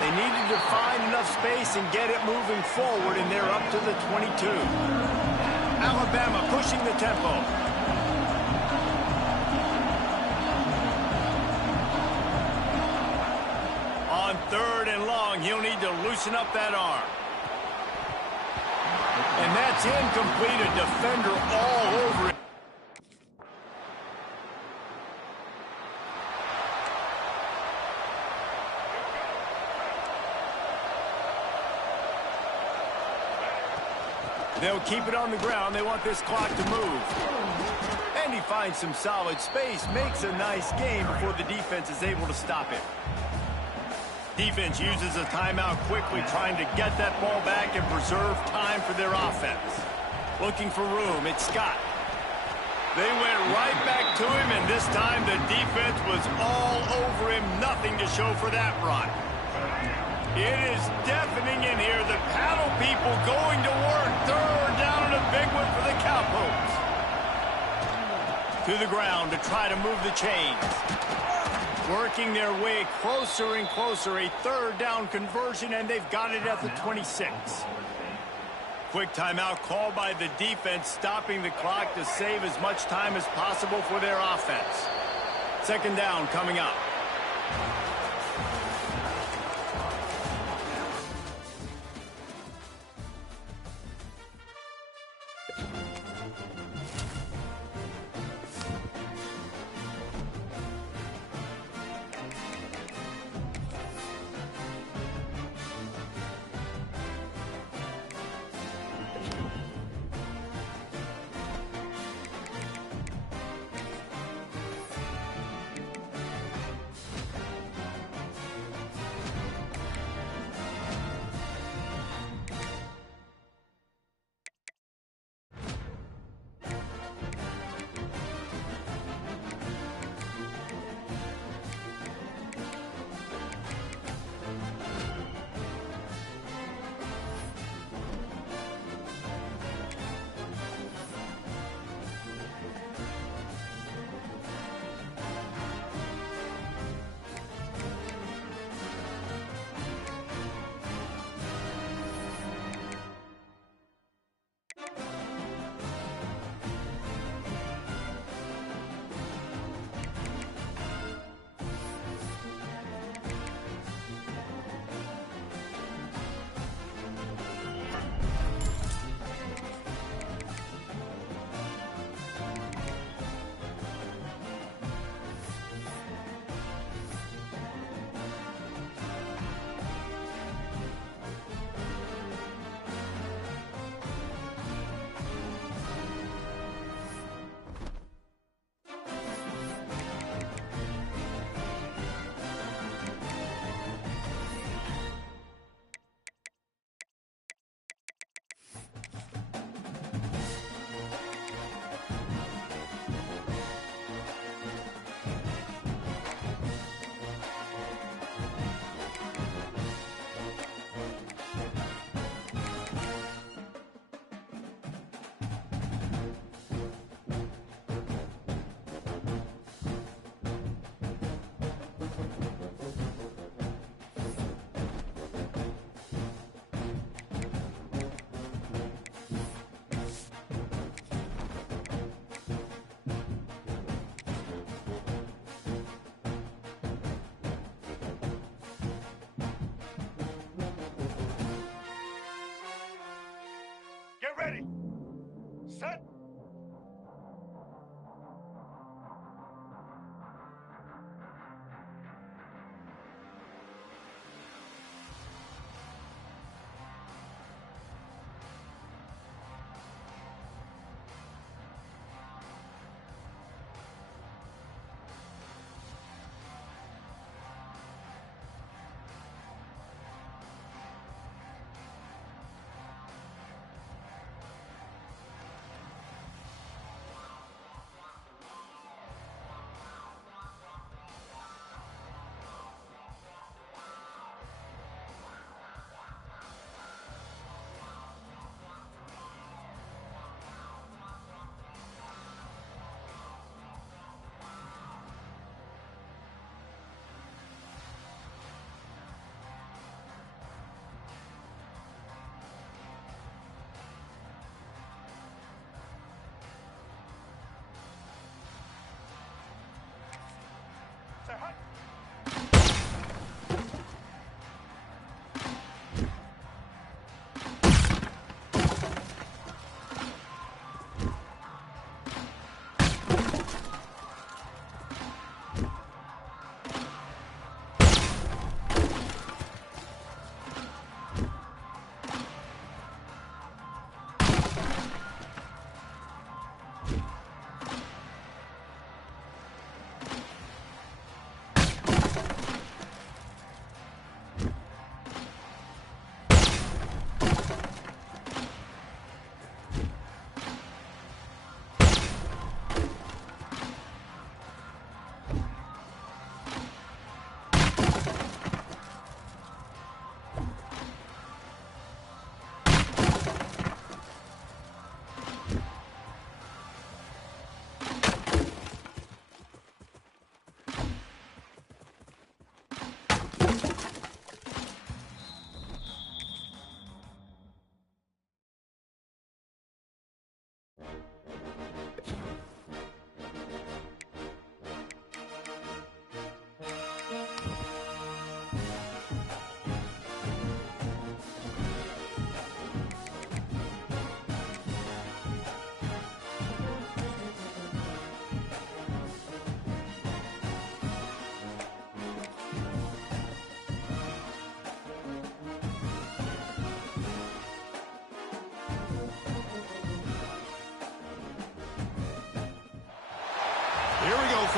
They needed to find enough space and get it moving forward, and they're up to the 22. Alabama pushing the tempo. On 3rd and long, he'll need to loosen up that arm. And that's incomplete. A defender all over it. They'll keep it on the ground. They want this clock to move. And he finds some solid space, makes a nice game before the defense is able to stop it. Defense uses a timeout quickly, trying to get that ball back and preserve time for their offense. Looking for room, it's Scott. They went right back to him, and this time the defense was all over him. Nothing to show for that run. It is deafening in here. The paddle people going to work. 3rd down and a big one for the Cowpokes. To the ground to try to move the chains. Working their way closer and closer. A 3rd down conversion, and they've got it at the 26. Quick timeout called by the defense, stopping the clock to save as much time as possible for their offense. Second down coming up. Get ready. Set.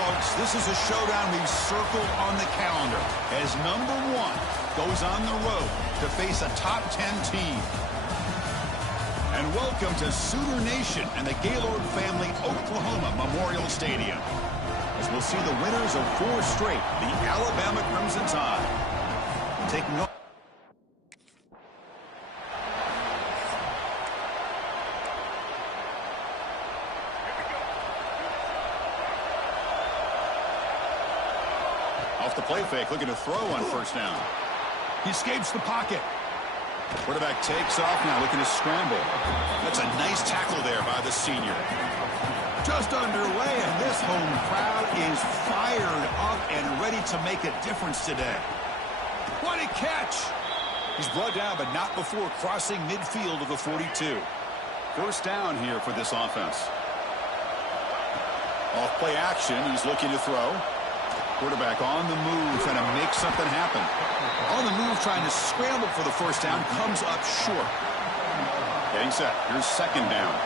folks, this is a showdown we've circled on the calendar as number 1 goes on the road to face a top 10 team. And welcome to Sooner Nation and the Gaylord Family Oklahoma Memorial Stadium, as we'll see the winners of 4 straight, the Alabama Crimson Tide, taking on. Off the play fake, looking to throw on first down. He escapes the pocket. Quarterback takes off now, looking to scramble. That's a nice tackle there by the senior. Just underway, and this home crowd is fired up and ready to make a difference today. What a catch! He's brought down, but not before crossing midfield of the 42. First down here for this offense. Off play action, he's looking to throw. Quarterback on the move, trying to make something happen. On the move, trying to scramble for the first down, comes up short. Getting set. Here's second down.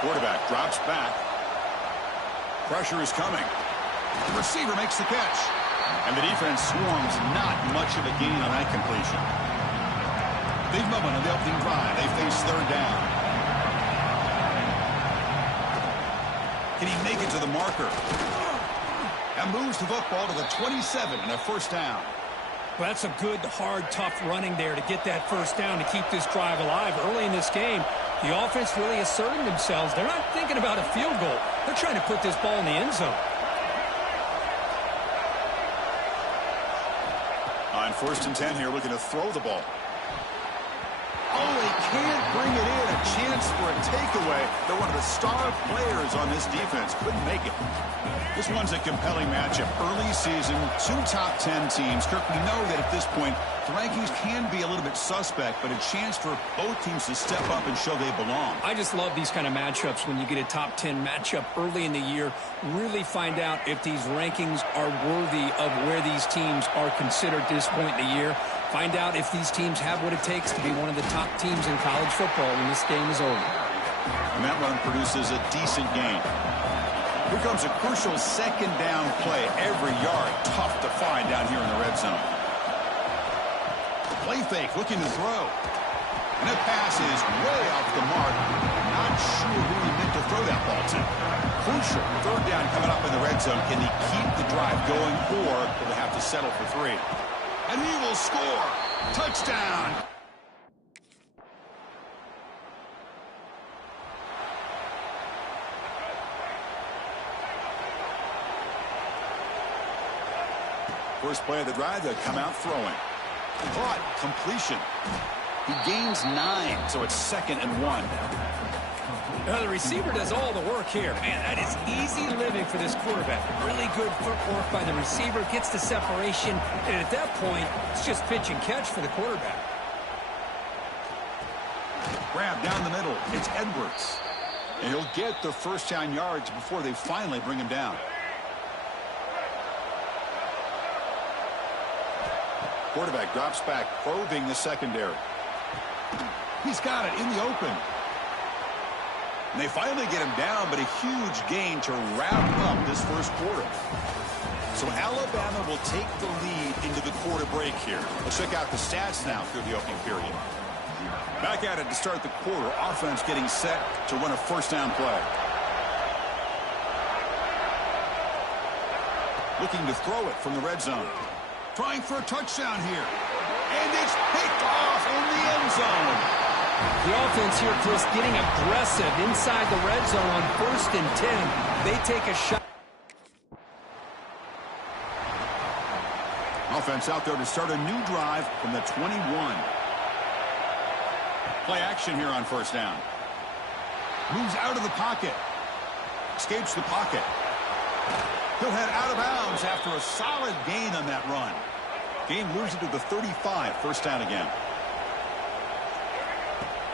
Quarterback drops back. Pressure is coming. The receiver makes the catch. And the defense swarms, not much of a gain on that completion. Big moment on the opening drive. They face third down. Can he make it to the marker? And moves the football to the 27 and a first down. Well, that's a good, hard, tough running there to get that first down to keep this drive alive. Early in this game, the offense really asserting themselves. They're not thinking about a field goal. They're trying to put this ball in the end zone. On first and 10 here, looking to throw the ball. Oh, they can't bring it in. A chance for a takeaway. They're one of the star players on this defense. Couldn't make it. This one's a compelling matchup. Early season, 2 top 10 teams. Kirk, we know that at this point, the rankings can be a little bit suspect, but a chance for both teams to step up and show they belong. I just love these kind of matchups when you get a top 10 matchup early in the year. Really find out if these rankings are worthy of where these teams are considered at this point in the year. Find out if these teams have what it takes to be one of the top teams in college football when this game is over. And that run produces a decent gain. Here comes a crucial second down play. Every yard tough to find down here in the red zone. Play fake, looking to throw. And that pass is way off the mark. Not sure who he meant to throw that ball to. Crucial third down coming up in the red zone. Can he keep the drive going, or will they have to settle for 3? And he will score. Touchdown. First play of the drive, they'll come out throwing. Caught, completion. He gains 9, so it's 2nd and 1. Now the receiver does all the work here. Man, that is easy living for this quarterback. Really good footwork by the receiver, gets the separation, and at that point, it's just pitch and catch for the quarterback. Grab down the middle. It's Edwards. And he'll get the first down yards before they finally bring him down. Quarterback drops back, probing the secondary. He's got it in the open. And they finally get him down, but a huge gain to wrap up this first quarter. So Alabama will take the lead into the quarter break here. Let's check out the stats now through the opening period. Back at it to start the quarter. Offense getting set to run a first down play. Looking to throw it from the red zone. Trying for a touchdown here. And it's picked off in the end zone. The offense here, Chris, getting aggressive inside the red zone on 1st and 10. They take a shot. Offense out there to start a new drive from the 21. Play action here on first down. Moves out of the pocket. Escapes the pocket. He'll head out of bounds after a solid gain on that run. Game moves it to the 35. First down again.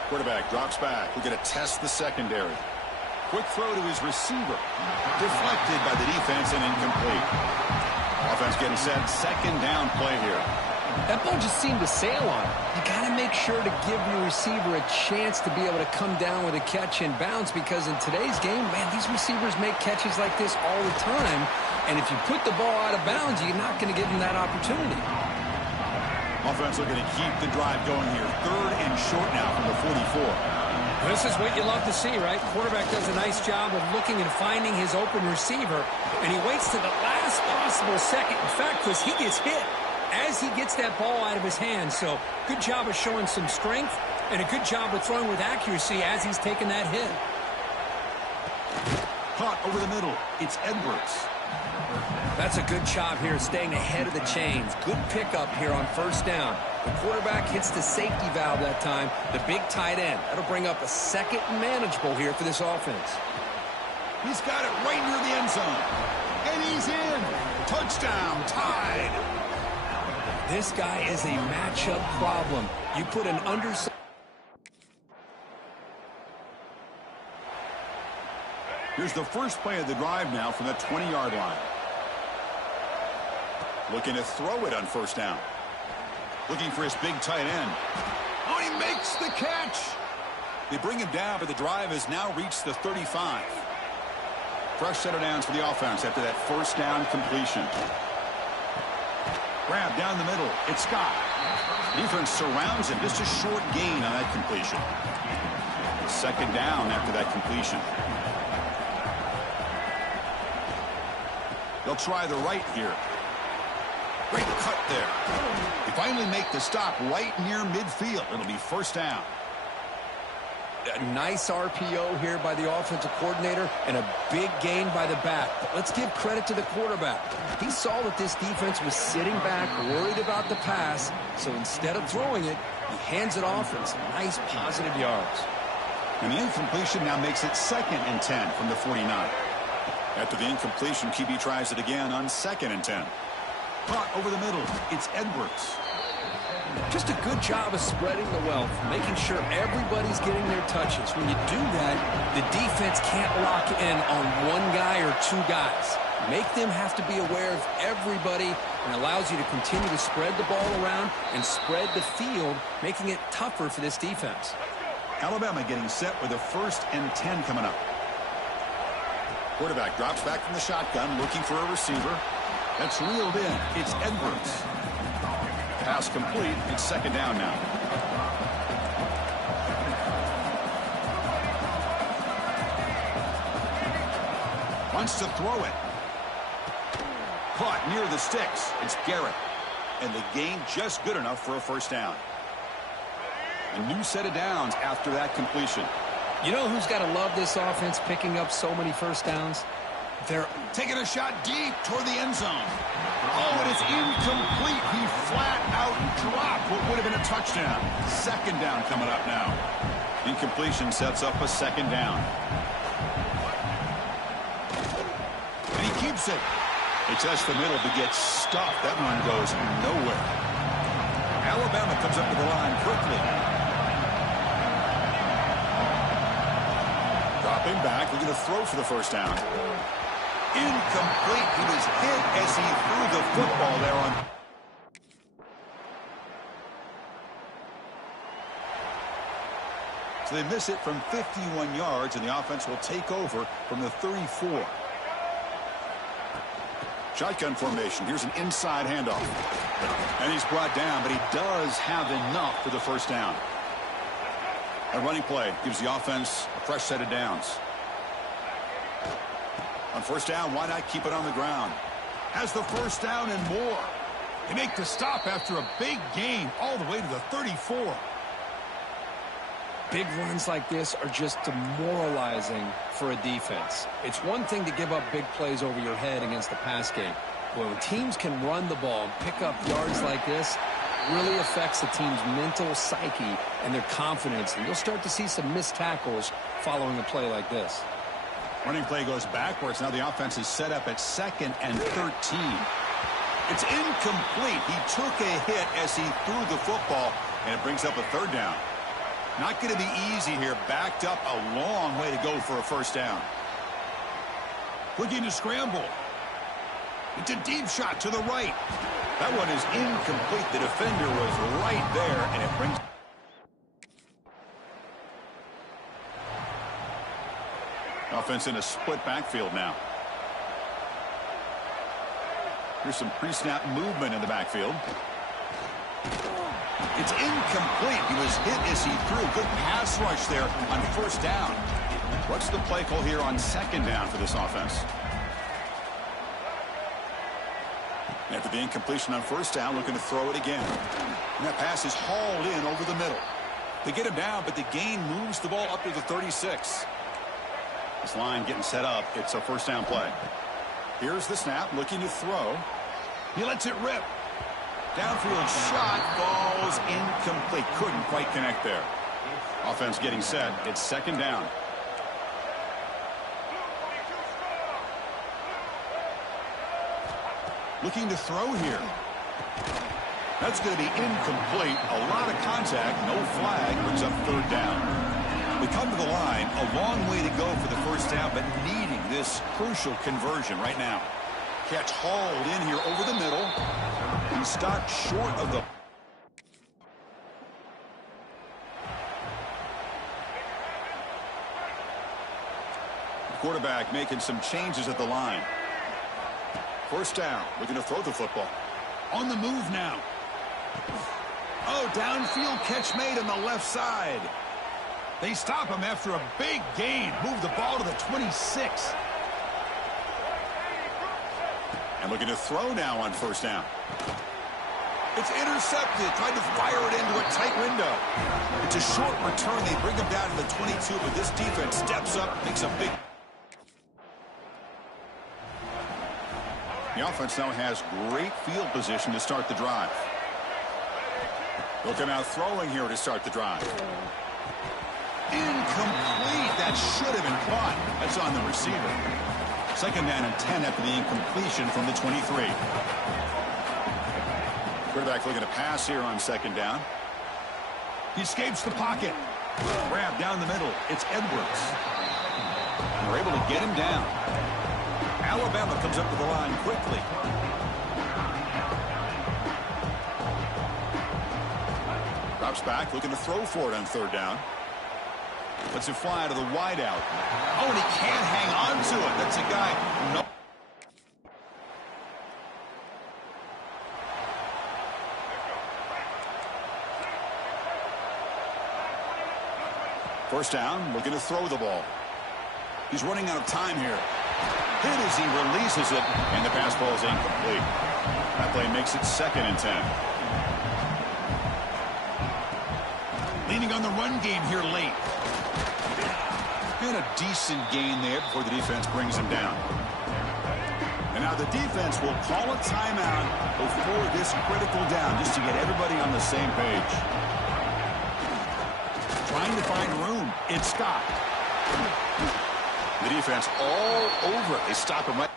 Quarterback drops back. We're going to test the secondary. Quick throw to his receiver. Deflected by the defense and incomplete. Offense getting set. Second down play here. That ball just seemed to sail on him. You got to make sure to give your receiver a chance to be able to come down with a catch and bounce, because in today's game, man, these receivers make catches like this all the time. And if you put the ball out of bounds, you're not going to give them that opportunity. Offense looking to keep the drive going here. 3rd and short now from the 44. This is what you love to see, right? Quarterback does a nice job of looking and finding his open receiver, and he waits to the last possible second. In fact, Chris, he gets hit as he gets that ball out of his hands. So good job of showing some strength and a good job of throwing with accuracy as he's taking that hit. Caught over the middle. It's Edwards. That's a good job here staying ahead of the chains. Good pickup here on 1st down. The quarterback hits the safety valve that time, the big tight end. That'll bring up a 2nd and manageable here for this offense. He's got it right near the end zone. And he's in. Touchdown, tied. This guy is a matchup problem. You put an undersized... Here's the first play of the drive now from the 20-yard line. Looking to throw it on 1st down. Looking for his big tight end. Oh, he makes the catch. They bring him down, but the drive has now reached the 35. Fresh set of downs for the offense after that 1st down completion. Grab down the middle. It's Scott. Defense surrounds him. Just a short gain on that completion. 2nd down after that completion. They'll try the right here. Great cut there. They finally make the stop right near midfield. It'll be 1st down. A nice RPO here by the offensive coordinator and a big gain by the back. But let's give credit to the quarterback. He saw that this defense was sitting back, worried about the pass. So instead of throwing it, he hands it off and some nice positive yards. And the incompletion now makes it 2nd and 10 from the 49. After the incompletion, QB tries it again on 2nd and 10. Caught over the middle. It's Edwards. Just a good job of spreading the wealth, making sure everybody's getting their touches. When you do that, the defense can't lock in on one guy or 2 guys. Make them have to be aware of everybody, and allows you to continue to spread the ball around and spread the field, making it tougher for this defense. Alabama getting set with a 1st and 10 coming up. Quarterback drops back from the shotgun, looking for a receiver. That's reeled in. It's Edwards. Pass complete. It's 2nd down now. Wants to throw it. Caught near the sticks. It's Garrett. And the gain just good enough for a 1st down. A new set of downs after that completion. You know who's got to love this offense picking up so many 1st downs? They're taking a shot deep toward the end zone. Oh, and it's incomplete. He flat out dropped what would have been a touchdown. 2nd down coming up now. Incompletion sets up a 2nd down. And he keeps it. They test the middle to get stuffed. That one goes nowhere. Alabama comes up to the line quickly. Dropping back. We're going to throw for the 1st down. Incomplete. He was hit as he threw the football there on. So they miss it from 51 yards, and the offense will take over from the 34. Shotgun formation. Here's an inside handoff. And he's brought down, but he does have enough for the 1st down. A running play gives the offense a fresh set of downs. On 1st down, why not keep it on the ground? Has the 1st down and more. They make the stop after a big gain all the way to the 34. Big runs like this are just demoralizing for a defense. It's one thing to give up big plays over your head against the pass game. But when teams can run the ball and pick up yards like this, it really affects the team's mental psyche and their confidence. And you'll start to see some missed tackles following a play like this. Running play goes backwards. Now the offense is set up at 2nd and 13. It's incomplete. He took a hit as he threw the football, and it brings up a 3rd down. Not going to be easy here. Backed up a long way to go for a 1st down. Looking to scramble. It's a deep shot to the right. That one is incomplete. The defender was right there, and it brings... Offense in a split backfield now. Here's some pre-snap movement in the backfield. It's incomplete. He was hit as he threw. Good pass rush there on first down. What's the play call here on second down for this offense? After the incompletion on first down, looking to throw it again. And that pass is hauled in over the middle. They get him down, but the gain moves the ball up to the 36. This line getting set up. It's a first down play. Here's the snap, looking to throw. He lets it rip. Downfield shot falls incomplete. Couldn't quite connect there. Offense getting set. It's second down. Looking to throw here. That's going to be incomplete. A lot of contact. No flag. Brings up third down. We come to the line. A long way to go for the first down, but needing this crucial conversion right now. Catch hauled in here over the middle. And stopped short of the... Quarterback making some changes at the line. First down. Looking to throw the football. On the move now. Oh, downfield catch made on the left side. They stop him after a big gain. Move the ball to the 26. And looking to throw now on first down. It's intercepted. Tried to fire it into a tight window. It's a short return. They bring him down to the 22, but this defense steps up, makes a big... The offense now has great field position to start the drive. They'll come out throwing here to start the drive. Incomplete. That should have been caught. That's on the receiver. Second down and 10 after the incompletion from the 23. Quarterback looking to pass here on second down. He escapes the pocket. Grab down the middle. It's Edwards. And they're able to get him down. Alabama comes up to the line quickly. Drops back, looking to throw for it on third down. Lets it fly to the wideout. Oh, and he can't hang on to it. That's a guy. No. First down, looking to throw the ball. He's running out of time here. Hit as he releases it, and the pass ball is incomplete. That play makes it second and 10. Leaning on the run game here late. And a decent gain there before the defense brings him down. And now the defense will call a timeout before this critical down, just to get everybody on the same page. Trying to find room. It's stopped. The defense all over it. They stop him right.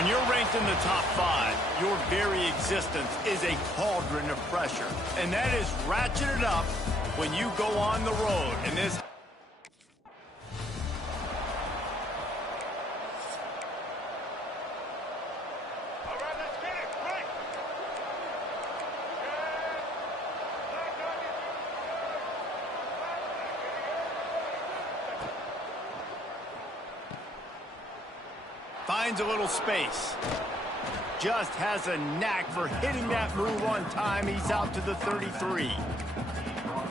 When you're ranked in the top 5, your very existence is a cauldron of pressure. And that is ratcheted up when you go on the road. And this... All right, let's get it. Right. Finds a little space. Just has a knack for hitting that move on time. He's out to the 33.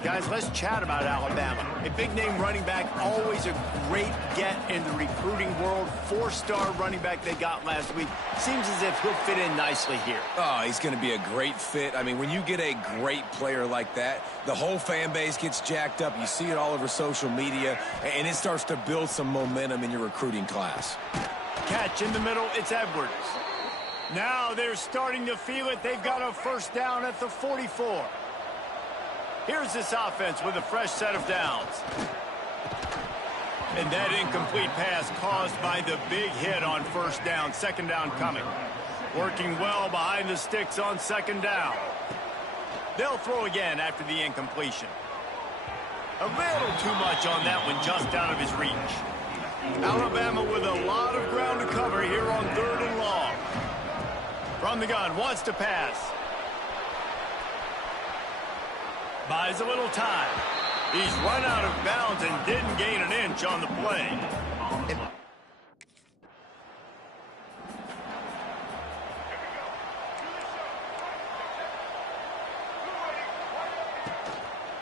Guys, let's chat about Alabama. A big-name running back, always a great get in the recruiting world. 4-star running back they got last week. Seems as if he'll fit in nicely here. Oh, he's going to be a great fit. I mean, when you get a great player like that, the whole fan base gets jacked up. You see it all over social media, and it starts to build some momentum in your recruiting class. Catch in the middle, it's Edwards. Now they're starting to feel it. They've got a first down at the 44. Here's this offense with a fresh set of downs. And that incomplete pass caused by the big hit on first down. Second down coming. Working well behind the sticks on second down. They'll throw again after the incompletion. A little too much on that one, just out of his reach. Alabama with a lot of ground to cover here on 3rd and long. From the gun, wants to pass. Buys a little time. He's run out of bounds and didn't gain an inch on the play.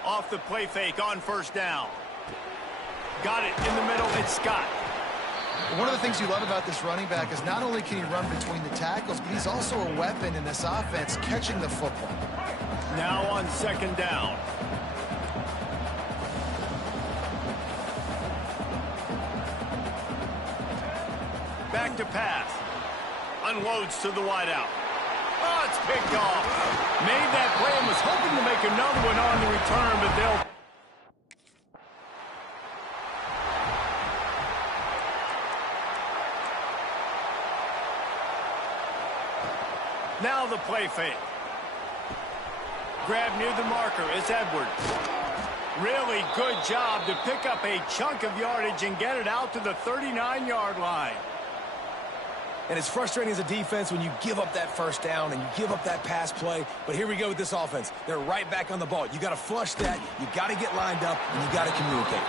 Off the play fake on first down. Got it in the middle, it's Scott. One of the things you love about this running back is not only can he run between the tackles, but he's also a weapon in this offense, catching the football. Now on second down. Back to pass. Unloads to the wideout. Oh, it's picked off. Made that play and was hoping to make another one on the return, but they'll... Now the play fake. Grab near the marker. It's Edwards. Really good job to pick up a chunk of yardage and get it out to the 39-yard line. And it's frustrating as a defense when you give up that first down and you give up that pass play. But here we go with this offense. They're right back on the ball. You got to flush that. You got to get lined up, and you got to communicate.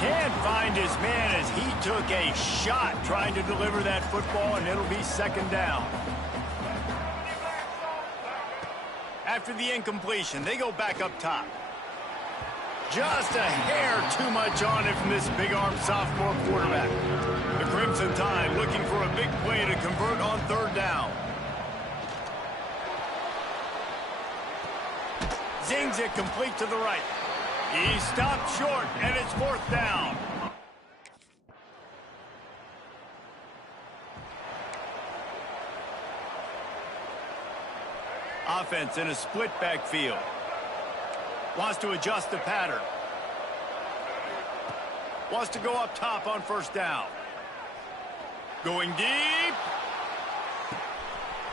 Can't find his man as he took a shot trying to deliver that football, and it'll be second down. After the incompletion, they go back up top. Just a hair too much on it from this big-armed sophomore quarterback. The Crimson Tide looking for a big play to convert on third down. Zings it complete to the right. He stopped short, and it's fourth down. Offense in a split backfield. Wants to adjust the pattern. Wants to go up top on first down. Going deep.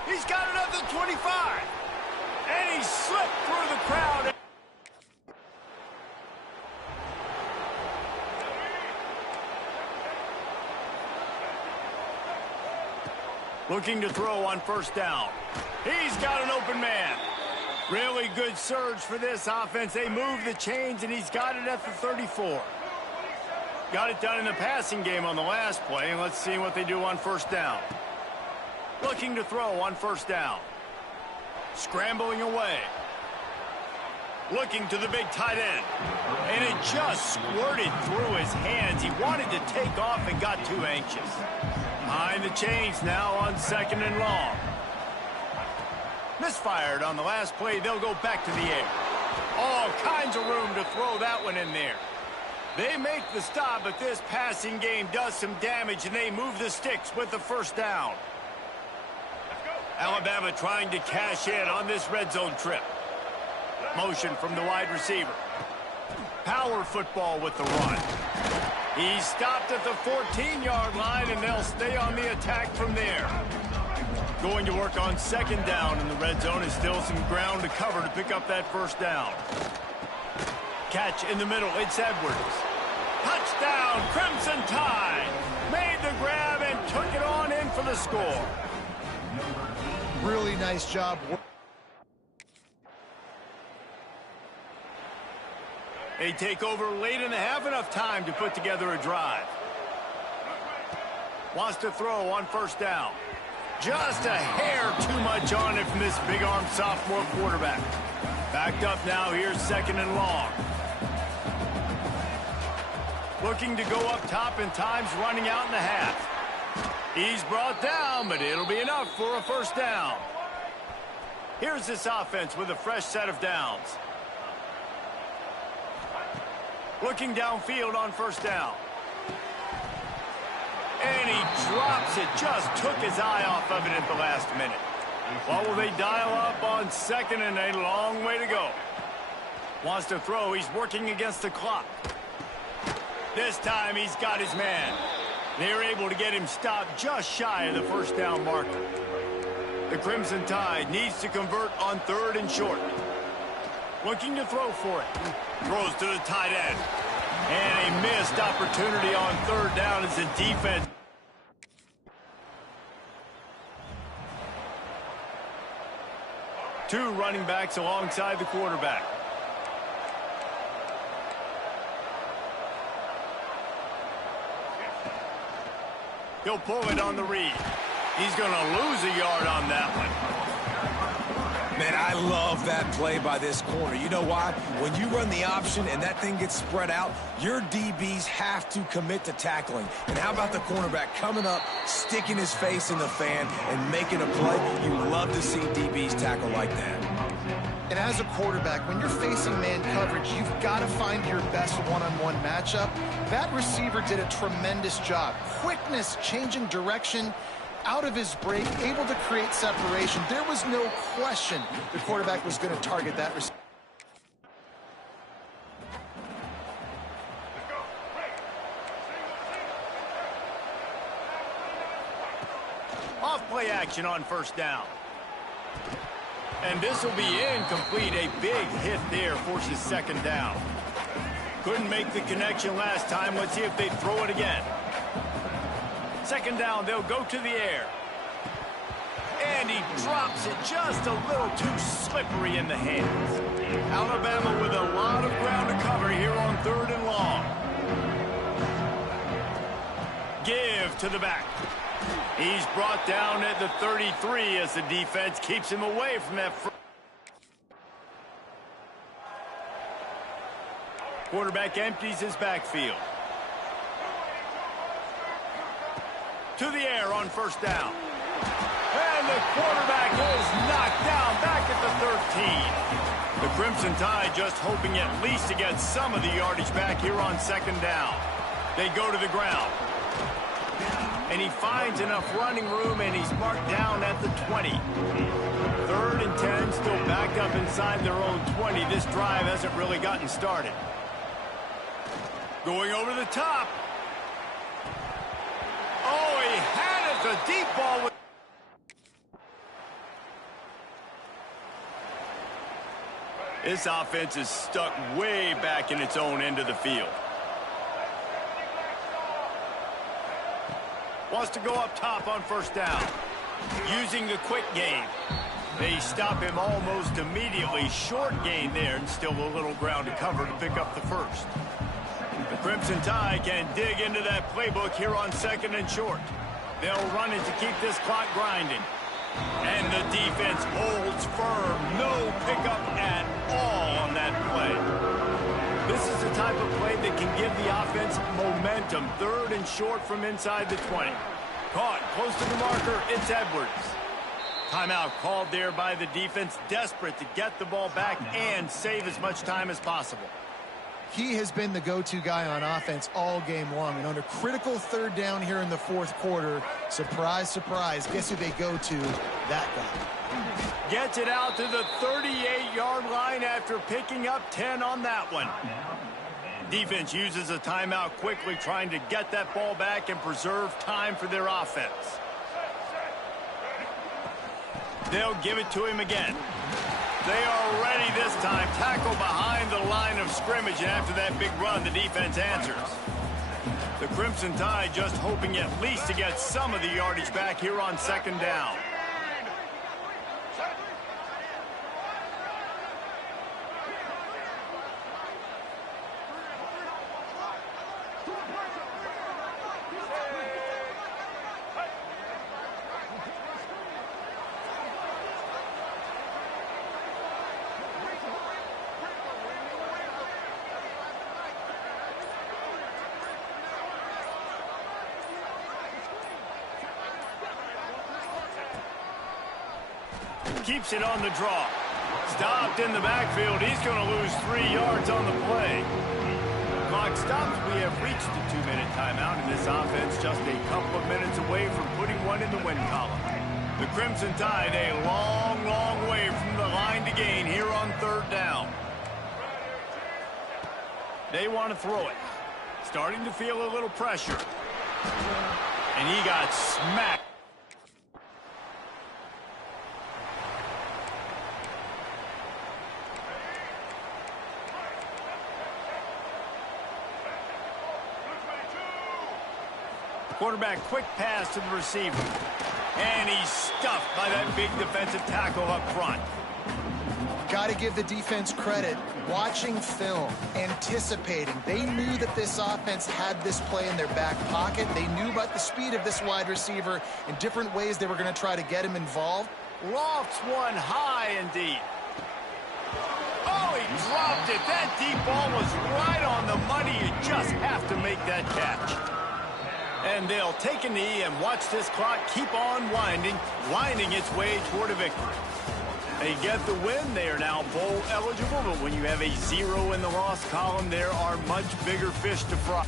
He's got it at the 25. And he slipped through the crowd. Looking to throw on first down. He's got an open man. Really good surge for this offense. They move the chains, and he's got it at the 34. Got it done in the passing game on the last play, and let's see what they do on first down. Looking to throw on first down. Scrambling away. Looking to the big tight end. And it just squirted through his hands. He wanted to take off and got too anxious. Behind the chains now on second and long. Misfired on the last play. They'll go back to the air. All kinds of room to throw that one in there. They make the stop, but this passing game does some damage, and they move the sticks with the first down. Alabama trying to cash in on this red zone trip. Motion from the wide receiver. Power football with the run. He stopped at the 14-yard line, and they'll stay on the attack from there. Going to work on second down in the red zone is still some ground to cover to pick up that first down. Catch in the middle. It's Edwards. Touchdown, Crimson Tide. Made the grab and took it on in for the score. Really nice job. They take over late in the half, enough time to put together a drive. Wants to throw on first down. Just a hair too much on it from this big-armed sophomore quarterback. Backed up now, here's second and long. Looking to go up top, and time's running out in the half. He's brought down, but it'll be enough for a first down. Here's this offense with a fresh set of downs. Looking downfield on first down. And he drops it. Just took his eye off of it at the last minute. What will they dial up on second, and a long way to go? Wants to throw. He's working against the clock. This time he's got his man. They're able to get him stopped just shy of the first down marker. The Crimson Tide needs to convert on third and short. Looking to throw for it. Throws to the tight end. And a missed opportunity on third down as the defense. Two running backs alongside the quarterback. He'll pull it on the read. He's going to lose a yard on that one. Man, I love that play by this corner. You know why? When you run the option and that thing gets spread out, your DBs have to commit to tackling. And how about the cornerback coming up, sticking his face in the fan, and making a play? You love to see DBs tackle like that. And as a quarterback, when you're facing man coverage, you've got to find your best one-on-one matchup. That receiver did a tremendous job. Quickness, changing direction, out of his break, able to create separation. There was no question the quarterback was going to target that receiver. Off play action on first down. And this will be incomplete. A big hit there forces second down. Couldn't make the connection last time. Let's see if they throw it again. Second down, they'll go to the air. And he drops it just a little too slippery in the hands. Alabama with a lot of ground to cover here on third and long. Give to the back. He's brought down at the 33 as the defense keeps him away from that. Quarterback empties his backfield. To the air on first down. And the quarterback is knocked down back at the 13. The Crimson Tide just hoping at least to get some of the yardage back here on second down. They go to the ground. And he finds enough running room, and he's marked down at the 20. Third and 10, still backed up inside their own 20. This drive hasn't really gotten started. Going over the top. Oh, he had it. The deep ball. This offense is stuck way back in its own end of the field. Wants to go up top on first down. Using the quick game. They stop him almost immediately. Short gain there, and still a little ground to cover to pick up the first. The Crimson Tide can dig into that playbook here on second and short. They'll run it to keep this clock grinding. And the defense holds firm. No pickup at all on that play. This is the type of play that can give the offense momentum. Third and short from inside the 20. Caught close to the marker. It's Edwards. Timeout called there by the defense, desperate to get the ball back and save as much time as possible. He has been the go-to guy on offense all game long. And under critical third down here in the fourth quarter, surprise, surprise, guess who they go to? That guy. Gets it out to the 38-yard line after picking up 10 on that one. Defense uses a timeout quickly, trying to get that ball back and preserve time for their offense. They'll give it to him again. They are ready this time. Tackle behind the line of scrimmage, and after that big run, the defense answers. The Crimson Tide just hoping at least to get some of the yardage back here on second down. Keeps it on the draw. Stopped in the backfield. He's going to lose 3 yards on the play. Clock stops. We have reached the 2-minute timeout, and this offense just a couple of minutes away from putting one in the win column. The Crimson Tide a long, long way from the line to gain here on third down. They want to throw it. Starting to feel a little pressure. And he got smacked. Quarterback, quick pass to the receiver. And he's stuffed by that big defensive tackle up front. Got to give the defense credit. Watching film, anticipating. They knew that this offense had this play in their back pocket. They knew about the speed of this wide receiver in different ways they were going to try to get him involved. Lofts one high and deep. Oh, he dropped it. That deep ball was right on the money. You just have to make that catch. And they'll take a knee and watch this clock keep on winding its way toward a victory. They get the win. They are now bowl eligible, but when you have a 0 in the loss column, there are much bigger fish to fry.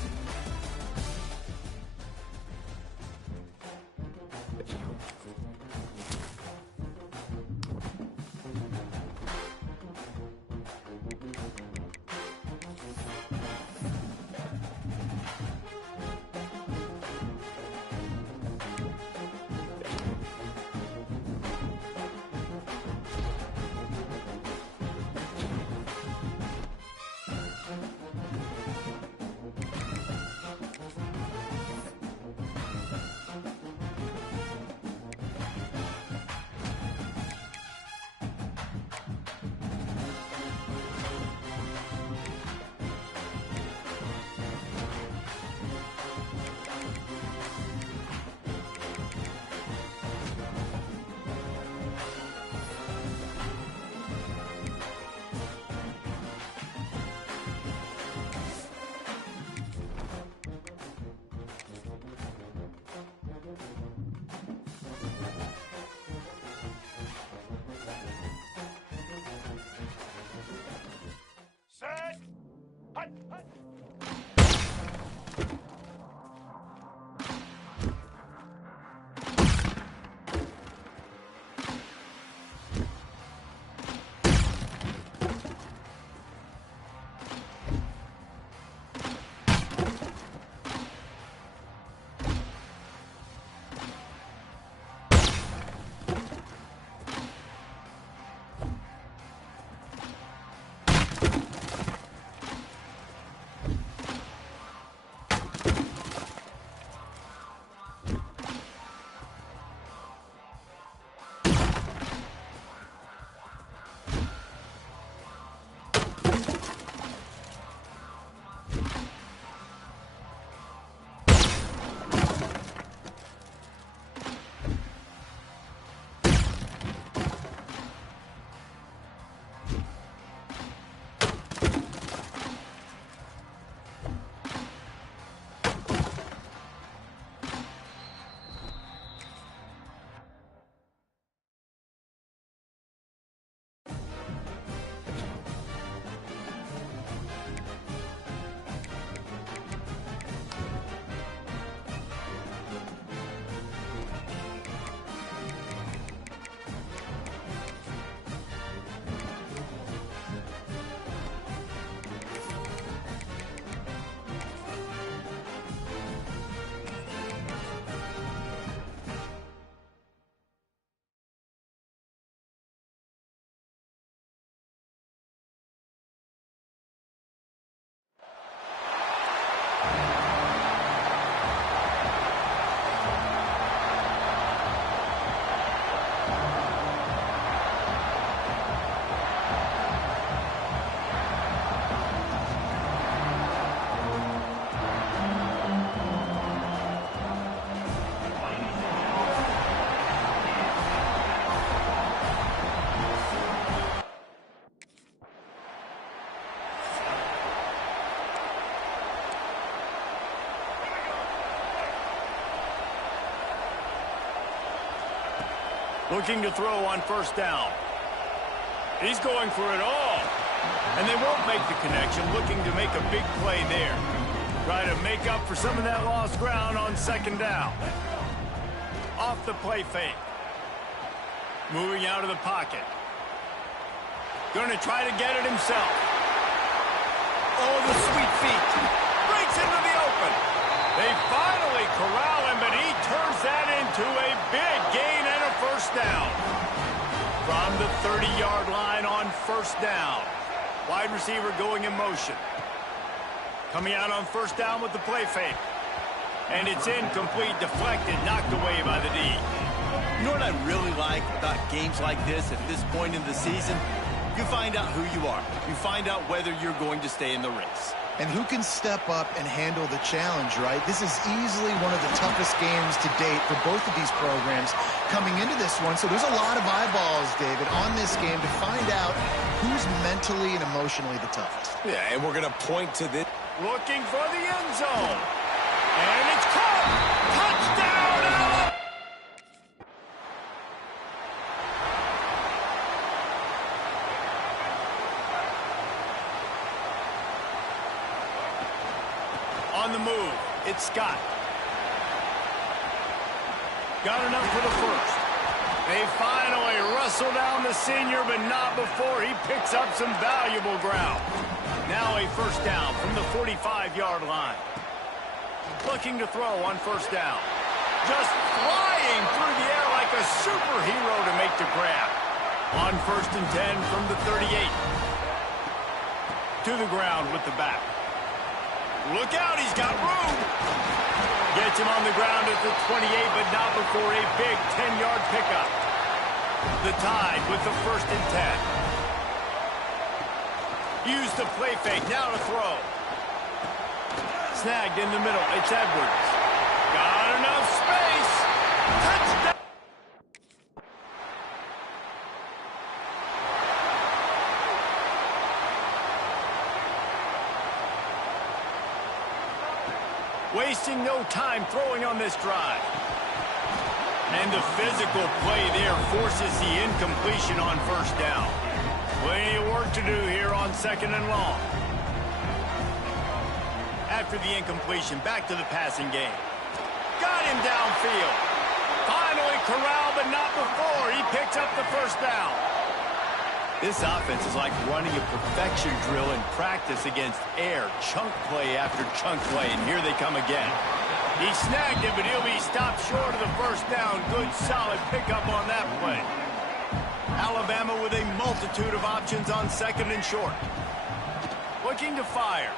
Looking to throw on first down. He's going for it all. And they won't make the connection, looking to make a big play there. Try to make up for some of that lost ground on second down. Off the play fake. Moving out of the pocket. Going to try to get it himself. Oh, the sweet feet. Breaks into the open. They finally corral him, but he turns that into a big gain and a first down. From the 30-yard line on first down. Wide receiver going in motion. Coming out on first down with the play fake. And it's incomplete, deflected, knocked away by the D. You know what I really like about games like this at this point in the season? You find out who you are. You find out whether you're going to stay in the race. And who can step up and handle the challenge, right? This is easily one of the toughest games to date for both of these programs coming into this one. So there's a lot of eyeballs, David, on this game to find out who's mentally and emotionally the toughest. Yeah, and we're going to point to this. Looking for the end zone. And it's caught. Touchdown, Alabama! On the move, it's Scott. Got enough for the first. They finally wrestle down the senior, but not before he picks up some valuable ground. Now a first down from the 45-yard line. Looking to throw on first down. Just flying through the air like a superhero to make the grab. On first and 10 from the 38. To the ground with the back. Look out, he's got room. Gets him on the ground at the 28, but not before a big 10-yard pickup. The Tide with the first and 10. Use the play fake, now to throw. Snagged in the middle, it's Edwards. Got enough space. Touchdown. Wasting no time throwing on this drive. And the physical play there forces the incompletion on first down. Plenty of work to do here on second and long. After the incompletion, back to the passing game. Got him downfield. Finally corralled, but not before. He picks up the first down. This offense is like running a perfection drill in practice against air. Chunk play after chunk play, and here they come again. He snagged it, but he'll be stopped short of the first down. Good, solid pickup on that play. Alabama with a multitude of options on second and short. Looking to fire.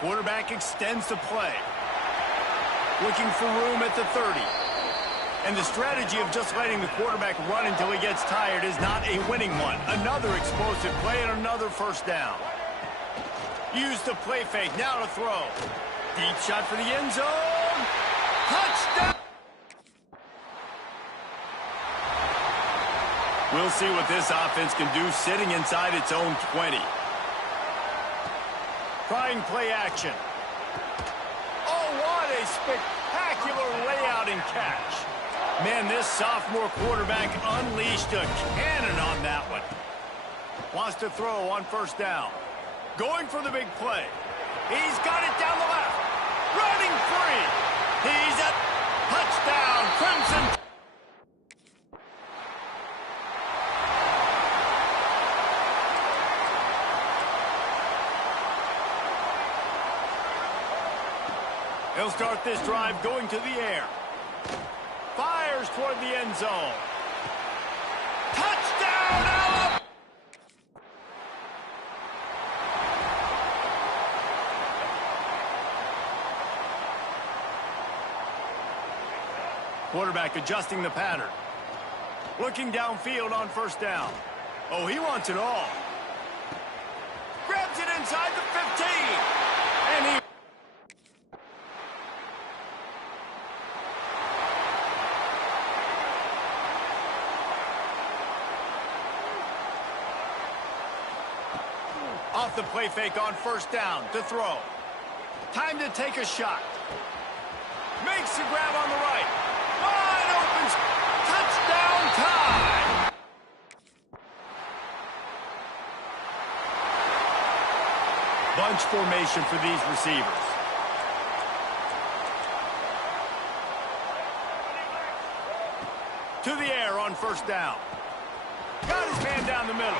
Quarterback extends the play. Looking for room at the 30. And the strategy of just letting the quarterback run until he gets tired is not a winning one. Another explosive play and another first down. Use the play fake, now to throw. Deep shot for the end zone. Touchdown! We'll see what this offense can do sitting inside its own 20. Trying play action. Oh, what a spectacular layout and catch. Man, this sophomore quarterback unleashed a cannon on that one. Wants to throw on first down. Going for the big play. He's got it down the left. Running free. He's at touchdown, Crimson. He'll start this drive going to the air. Fires toward the end zone. Touchdown, Alabama! Quarterback adjusting the pattern. Looking downfield on first down. Oh, he wants it all. Grabs it inside the 15. And he... Off the play fake on first down to throw. Time to take a shot. Makes the grab on the right. Wide open. Touchdown. tie. Bunch formation for these receivers. To the air on first down. Got his man down the middle.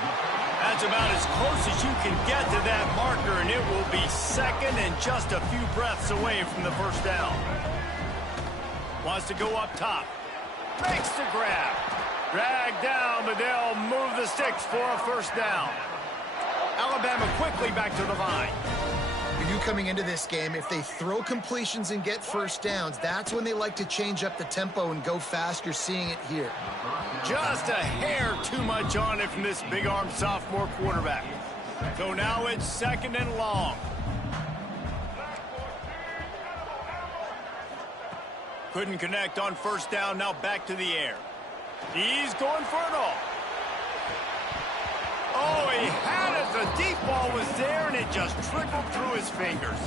That's about as close as you can get to that marker, and it will be second and just a few breaths away from the first down. Wants to go up top. Makes the grab. Drag down, but they'll move the sticks for a first down. Alabama quickly back to the line. We knew coming into this game, if they throw completions and get first downs, that's when they like to change up the tempo and go fast. You're seeing it here. Just a hair too much on it from this big-armed sophomore quarterback. So now it's second and long. Couldn't connect on first down, now back to the air. He's going for it all. Oh, he had it. The deep ball was there, and it just trickled through his fingers.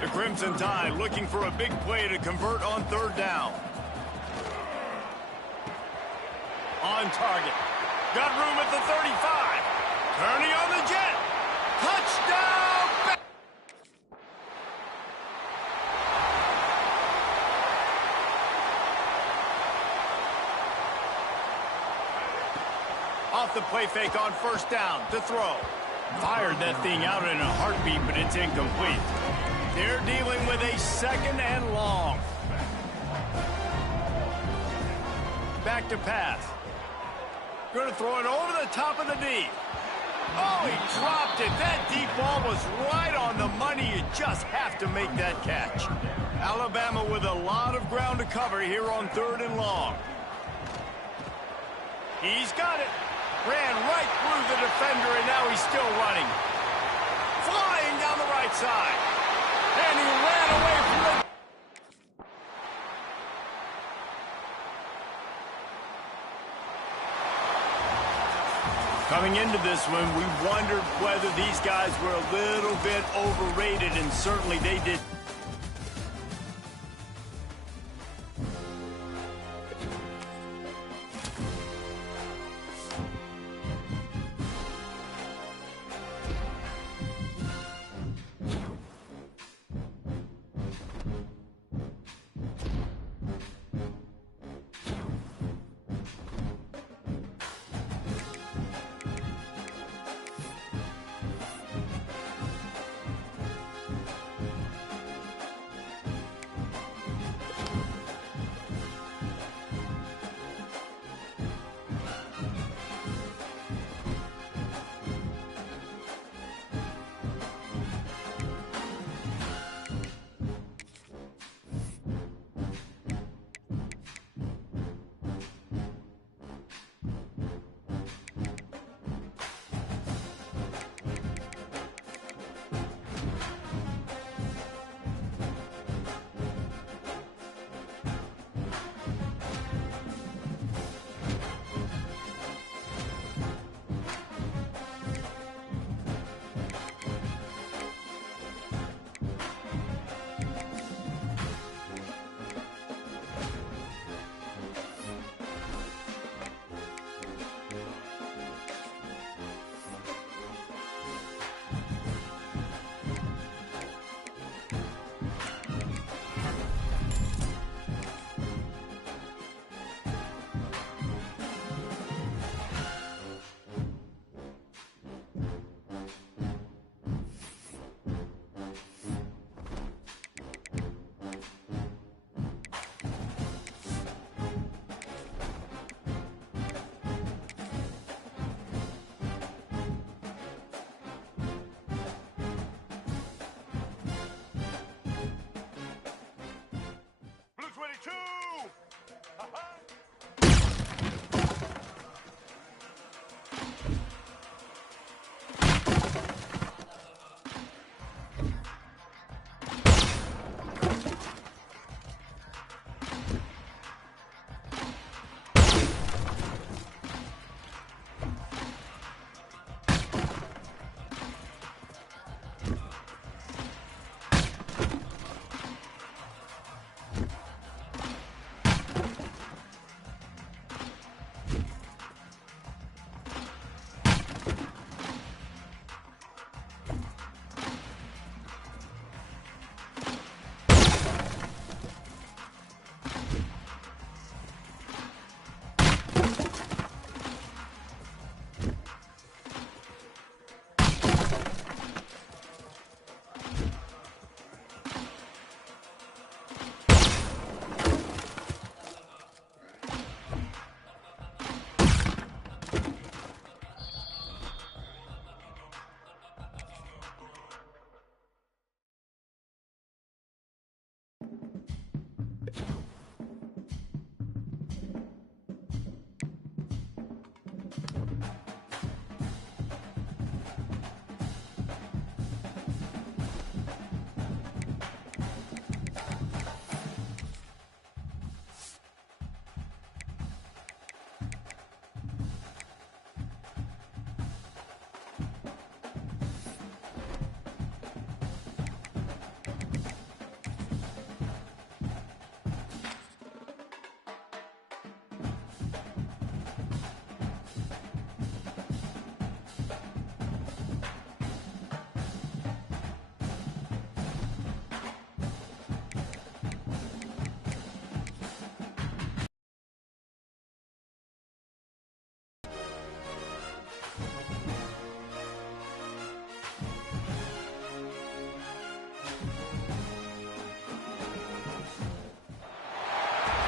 The Crimson Tide looking for a big play to convert on third down. On target. Got room at the 35. Turning on the jet. Touchdown! Off the play fake on first down to throw. Fired that thing out in a heartbeat, but it's incomplete. They're dealing with a second and long. Back to pass. Going to throw it over the top of the D. Oh, he dropped it. That deep ball was right on the money. You just have to make that catch. Alabama with a lot of ground to cover here on third and long. He's got it. Ran right through the defender, and now he's still running. Flying down the right side. And he ran away from the... Coming into this one, we wondered whether these guys were a little bit overrated, and certainly they did.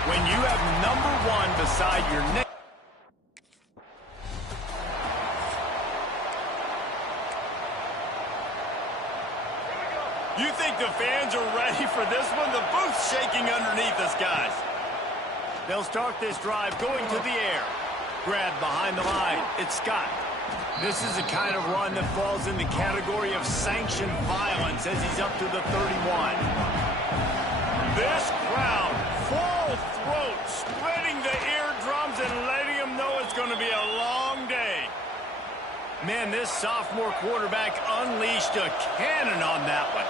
When you have number one beside your name. You think the fans are ready for this one? The booth's shaking underneath us, guys. They'll start this drive going to the air. Grabbed behind the line. It's Scott. This is the kind of run that falls in the category of sanctioned violence as he's up to the 31. This crowd, full throat, spreading the eardrums and letting them know it's going to be a long day. Man, this sophomore quarterback unleashed a cannon on that one.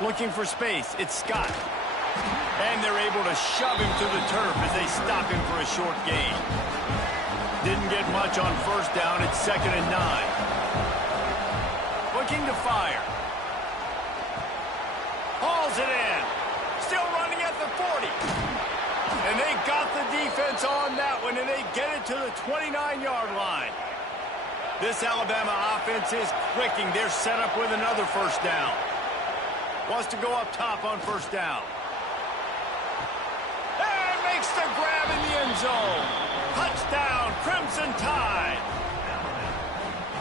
Looking for space, it's Scott. And they're able to shove him to the turf as they stop him for a short gain. Didn't get much on first down. It's 2nd and 9. Looking to fire. Hauls it in. Still running at the 40. And they got the defense on that one, and they get it to the 29-yard line. This Alabama offense is clicking. They're set up with another first down. Wants to go up top on first down. And makes the grab in the end zone. Touchdown, Crimson Tide.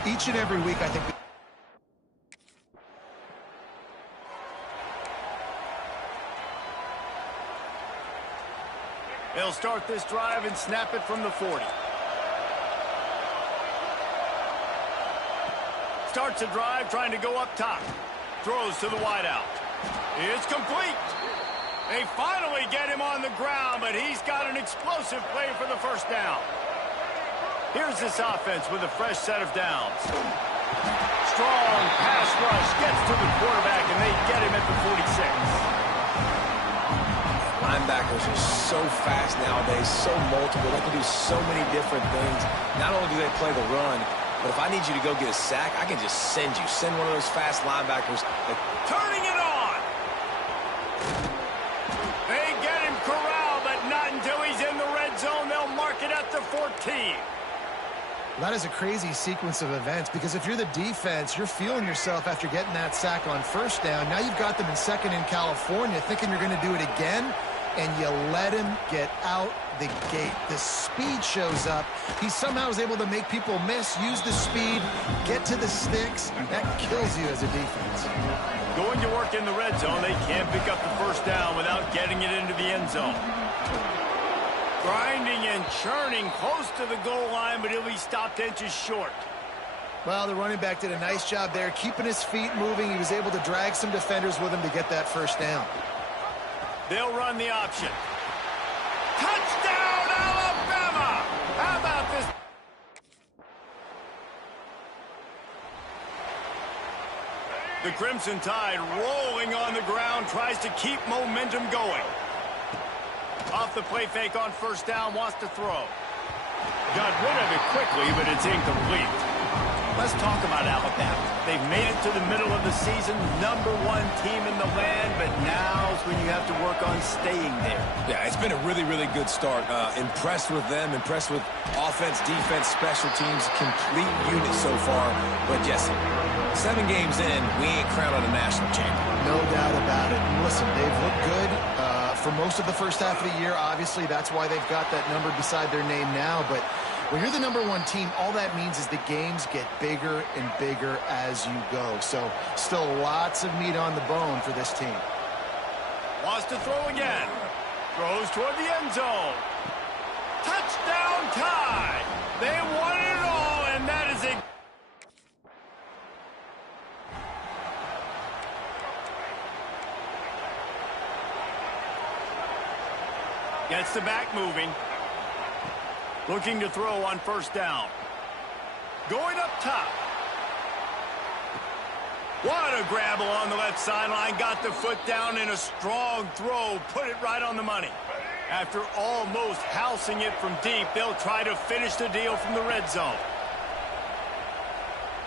Each and every week, I think. They'll start this drive and snap it from the 40. Starts a drive trying to go up top. Throws to the wideout. It's complete. They finally get him on the ground, but he's got an explosive play for the first down. Here's this offense with a fresh set of downs. Strong pass rush gets to the quarterback, and they get him at the 46. Linebackers are so fast nowadays, so multiple. They can do so many different things. Not only do they play the run, but if I need you to go get a sack, I can just send you. Send one of those fast linebackers. Turning it on. They get him corralled, but not until he's in the red zone. They'll mark it at the 14. That is a crazy sequence of events because if you're the defense, you're feeling yourself after getting that sack on first down. Now you've got them in second in California thinking you're going to do it again, and you let him get out the gate. The speed shows up. He somehow is able to make people miss, use the speed, get to the sticks. That kills you as a defense. Going to work in the red zone, they can't pick up the first down without getting it into the end zone. Grinding and churning close to the goal line, but he'll be stopped inches short. Well, the running back did a nice job there, keeping his feet moving. He was able to drag some defenders with him to get that first down. They'll run the option. Touchdown, Alabama! How about this? The Crimson Tide rolling on the ground, tries to keep momentum going. Off the play fake on first down, wants to throw. Got rid of it quickly, but it's incomplete. Let's talk about Alabama. They've made it to the middle of the season, #1 team in the land, but now's when you have to work on staying there. Yeah, it's been a really, really good start. Impressed with them, impressed with offense, defense, special teams, complete unit so far. But yes, 7 games in, we ain't crowned a national champion. No doubt about it. And listen, they've looked good for most of the first half of the year. Obviously, that's why they've got that number beside their name now. But when you're the #1 team, all that means is the games get bigger and bigger as you go. So still lots of meat on the bone for this team. Wants to throw again. Throws toward the end zone. Touchdown tie. They won it all, and that is it. Gets the back moving. Looking to throw on first down. Going up top. What a grab along the left sideline. Got the foot down in a strong throw. Put it right on the money. After almost housing it from deep, they'll try to finish the deal from the red zone.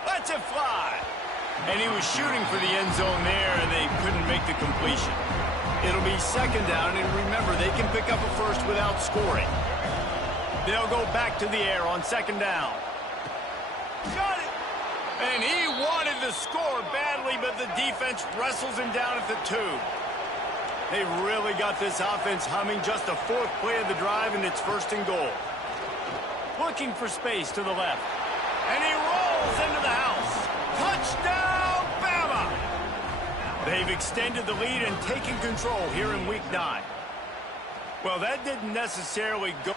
Lets it fly. And he was shooting for the end zone there, and they couldn't make the completion. It'll be second down, and remember, they can pick up a first without scoring. They'll go back to the air on second down. Got it. And he wanted to score badly, but the defense wrestles him down at the 2. They really got this offense humming. Just the 4th play of the drive, and it's 1st and goal. Looking for space to the left. And he rolls into the house. Touchdown, Bama! They've extended the lead and taken control here in Week 9. Well, that didn't necessarily go.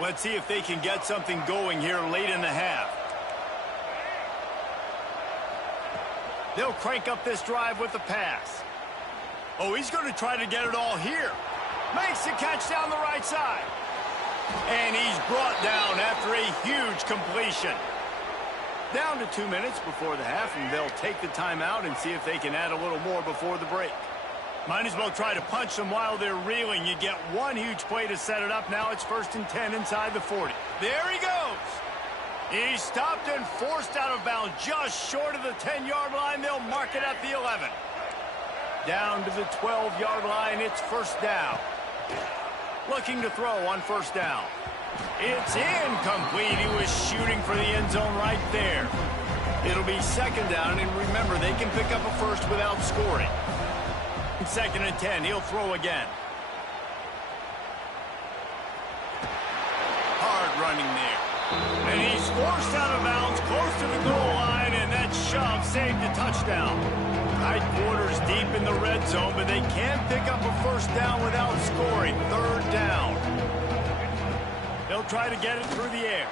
Let's see if they can get something going here late in the half. They'll crank up this drive with the pass. Oh, he's going to try to get it all here. Makes the catch down the right side. And he's brought down after a huge completion. Down to 2 minutes before the half, and they'll take the timeout and see if they can add a little more before the break. Might as well try to punch them while they're reeling. You get one huge play to set it up. Now it's 1st and 10 inside the 40. There he goes. He's stopped and forced out of bounds just short of the 10-yard line. They'll mark it at the 11. Down to the 12-yard line. It's 1st down. Looking to throw on 1st down. It's incomplete. He was shooting for the end zone right there. It'll be 2nd down, and remember, they can pick up a 1st without scoring. 2nd and 10, he'll throw again. Hard running there. And he's forced out of bounds close to the goal line, and that shove saved a touchdown. Tight quarters deep in the red zone, but they can't pick up a 1st down without scoring. 3rd down. They'll try to get it through the air.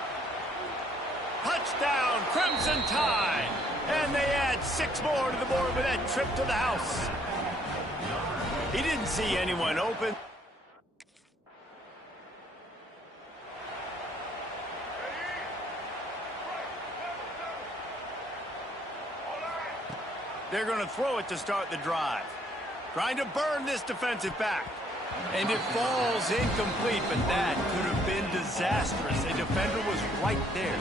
Touchdown, Crimson Tide. And they add 6 more to the board with that trip to the house. He didn't see anyone open. They're going to throw it to start the drive. Trying to burn this defensive back. And it falls incomplete, but that could have been disastrous. A defender was right there.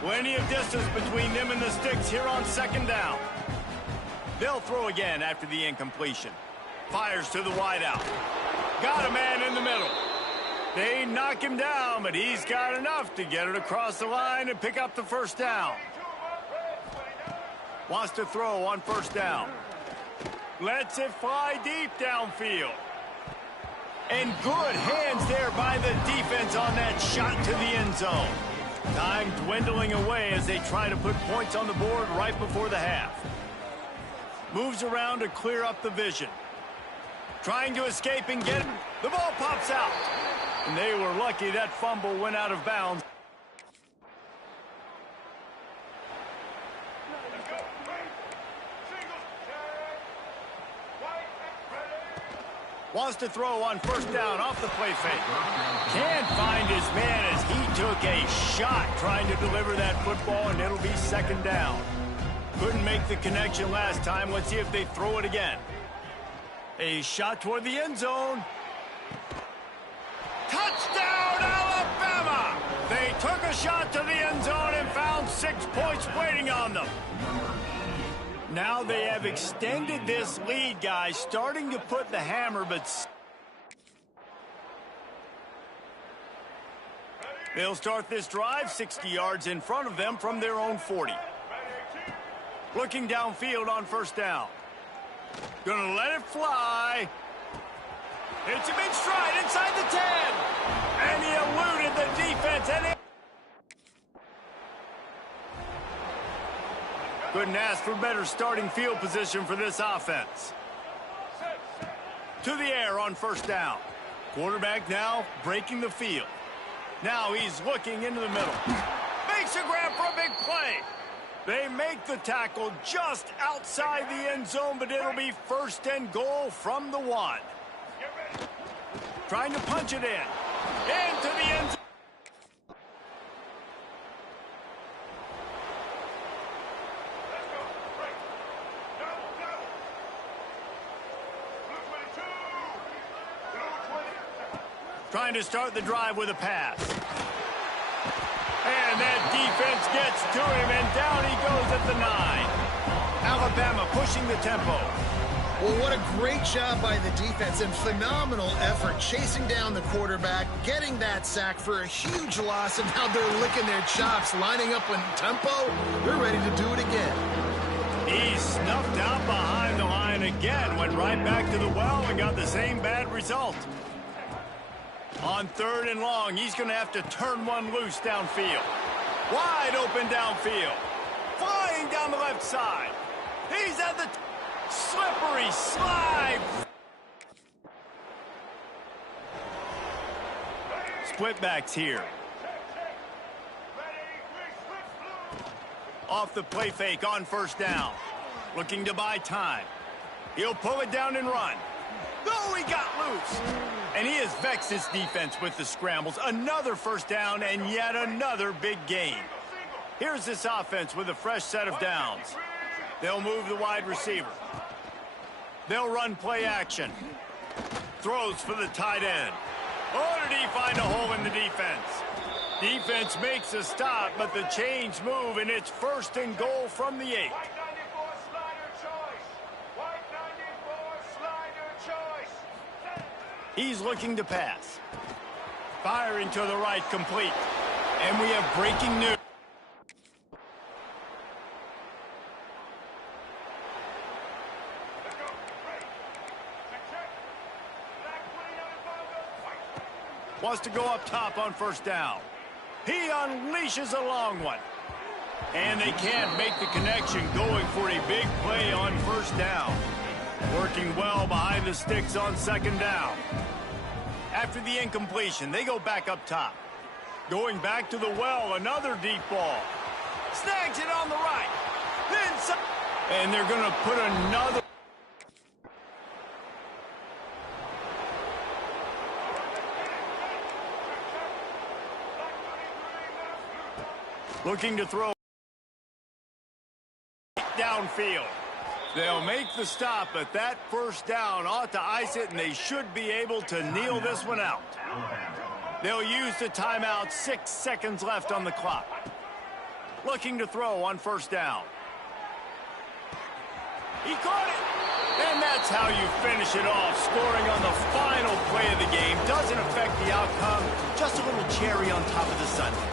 Plenty of distance between them and the sticks here on 2nd down. They'll throw again after the incompletion. Fires to the wideout. Got a man in the middle. They knock him down, but he's got enough to get it across the line and pick up the 1st down. Wants to throw on 1st down. Lets it fly deep downfield. And good hands there by the defense on that shot to the end zone. Time dwindling away as they try to put points on the board right before the half. Moves around to clear up the vision. Trying to escape and get it. The ball pops out. And they were lucky that fumble went out of bounds. Wants to throw on 1st down off the play fake. Can't find his man as he took a shot trying to deliver that football, and it'll be 2nd down. Couldn't make the connection last time. Let's see if they throw it again. A shot toward the end zone. Touchdown, Alabama! They took a shot to the end zone and found 6 points waiting on them. Now they have extended this lead, guys, starting to put the hammer, but they'll start this drive 60 yards in front of them from their own 40. Looking downfield on 1st down. Gonna let it fly. Hits him in stride inside the 10. And he eluded the defense. And couldn't ask for better starting field position for this offense. To the air on 1st down. Quarterback now breaking the field. Now he's looking into the middle. Makes a grab for a big play. They make the tackle just outside the end zone, but it'll be 1st and goal from the 1. Trying to punch it in. Into the end zone. Trying to start the drive with a pass. And that defense gets to him, and down he goes at the 9. Alabama pushing the tempo. Well, what a great job by the defense and phenomenal effort chasing down the quarterback, getting that sack for a huge loss, and now they're licking their chops, lining up in tempo. They're ready to do it again. He snuffed out behind the line again, went right back to the well and got the same bad result. On 3rd and long, he's going to have to turn one loose downfield. Wide open downfield. Flying down the left side. He's at the slippery slide. Split backs here. Off the play fake on 1st down. Looking to buy time. He'll pull it down and run. No, he got loose. And he has vexed his defense with the scrambles. Another 1st down and yet another big gain. Here's this offense with a fresh set of downs. They'll move the wide receiver. They'll run play action. Throws for the tight end. Oh, did he find a hole in the defense? Defense makes a stop, but the chains move, and it's 1st and goal from the 8. He's looking to pass. Firing to the right, complete. And we have breaking news. Wants to go up top on 1st down. He unleashes a long one. And they can't make the connection, going for a big play on 1st down. Working well behind the sticks on 2nd down. After the incompletion, they go back up top. Going back to the well, another deep ball. Snags it on the right. Then some, and they're going to put another. Looking to throw downfield. They'll make the stop, but that 1st down ought to ice it, and they should be able to kneel this one out. They'll use the timeout, 6 seconds left on the clock. Looking to throw on 1st down. He caught it! And that's how you finish it off. Scoring on the final play of the game doesn't affect the outcome, just a little cherry on top of the sundae.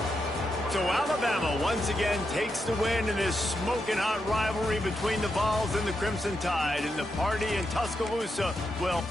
So Alabama once again takes the win in this smoking hot rivalry between the Vols and the Crimson Tide, and the party in Tuscaloosa will...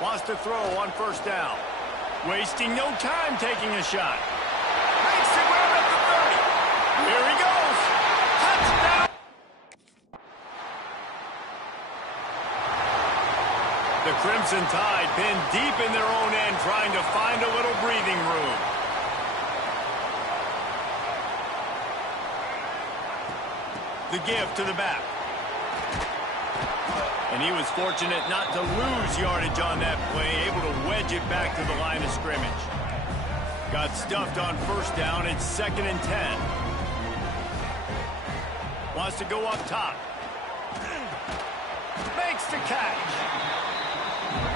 Wants to throw on first down. Wasting no time taking a shot. Makes the grab at the 30. Here he goes. Touchdown. The Crimson Tide pinned deep in their own end, trying to find a little breathing room. The give to the back. And he was fortunate not to lose yardage on that play, able to wedge it back to the line of scrimmage. Got stuffed on first down. It's 2nd and 10. Wants to go up top. Makes the catch.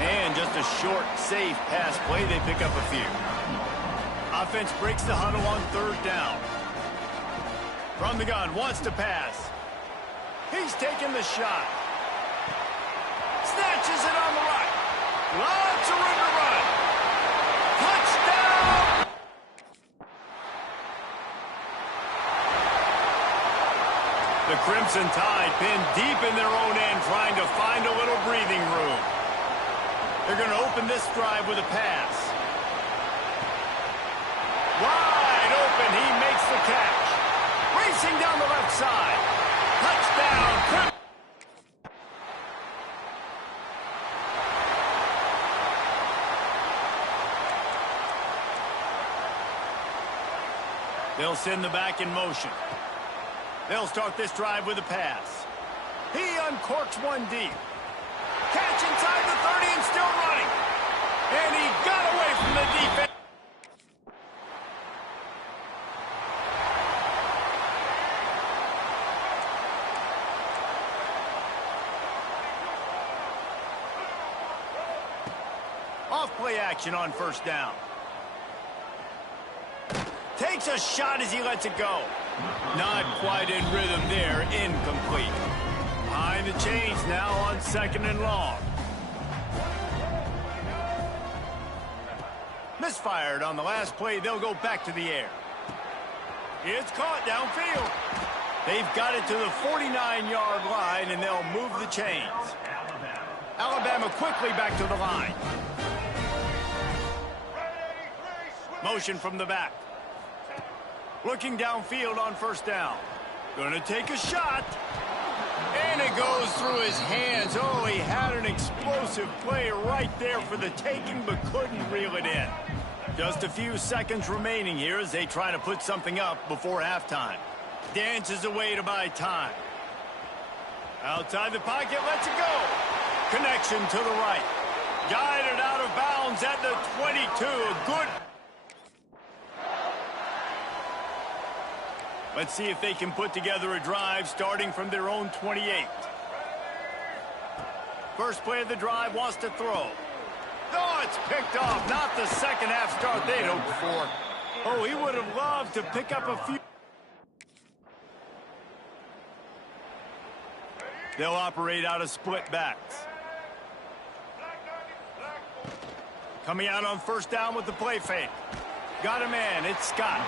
And just a short, safe pass play. They pick up a few. Offense breaks the huddle on 3rd down. From the gun, wants to pass. He's taking the shot. Snatches it on the right. Lots of room to run. Touchdown! The Crimson Tide pinned deep in their own end, trying to find a little breathing room. They're going to open this drive with a pass. Wide open, he makes the catch. Racing down the left side. Touchdown! They'll send the back in motion. They'll start this drive with a pass. He uncorks one deep. Catch inside the 30 and still running. And he got away from the defense. Off play action on first down. Takes a shot as he lets it go. Not quite in rhythm there. Incomplete. Behind the chains now on 2nd and long. Misfired on the last play. They'll go back to the air. It's caught downfield. They've got it to the 49-yard line, and they'll move the chains. Alabama quickly back to the line. Motion from the back. Looking downfield on 1st down. Gonna take a shot. And it goes through his hands. Oh, he had an explosive play right there for the taking, but couldn't reel it in. Just a few seconds remaining here as they try to put something up before halftime. Dances away to buy time. Outside the pocket, lets it go. Connection to the right. Guided out of bounds at the 22. A good. Let's see if they can put together a drive starting from their own 28. First play of the drive, wants to throw. Oh, it's picked off. Not the second half start they'd hoped for. Oh, he would have loved to pick up a few. They'll operate out of split backs. Coming out on 1st down with the play fake. Got a man, it's Scott.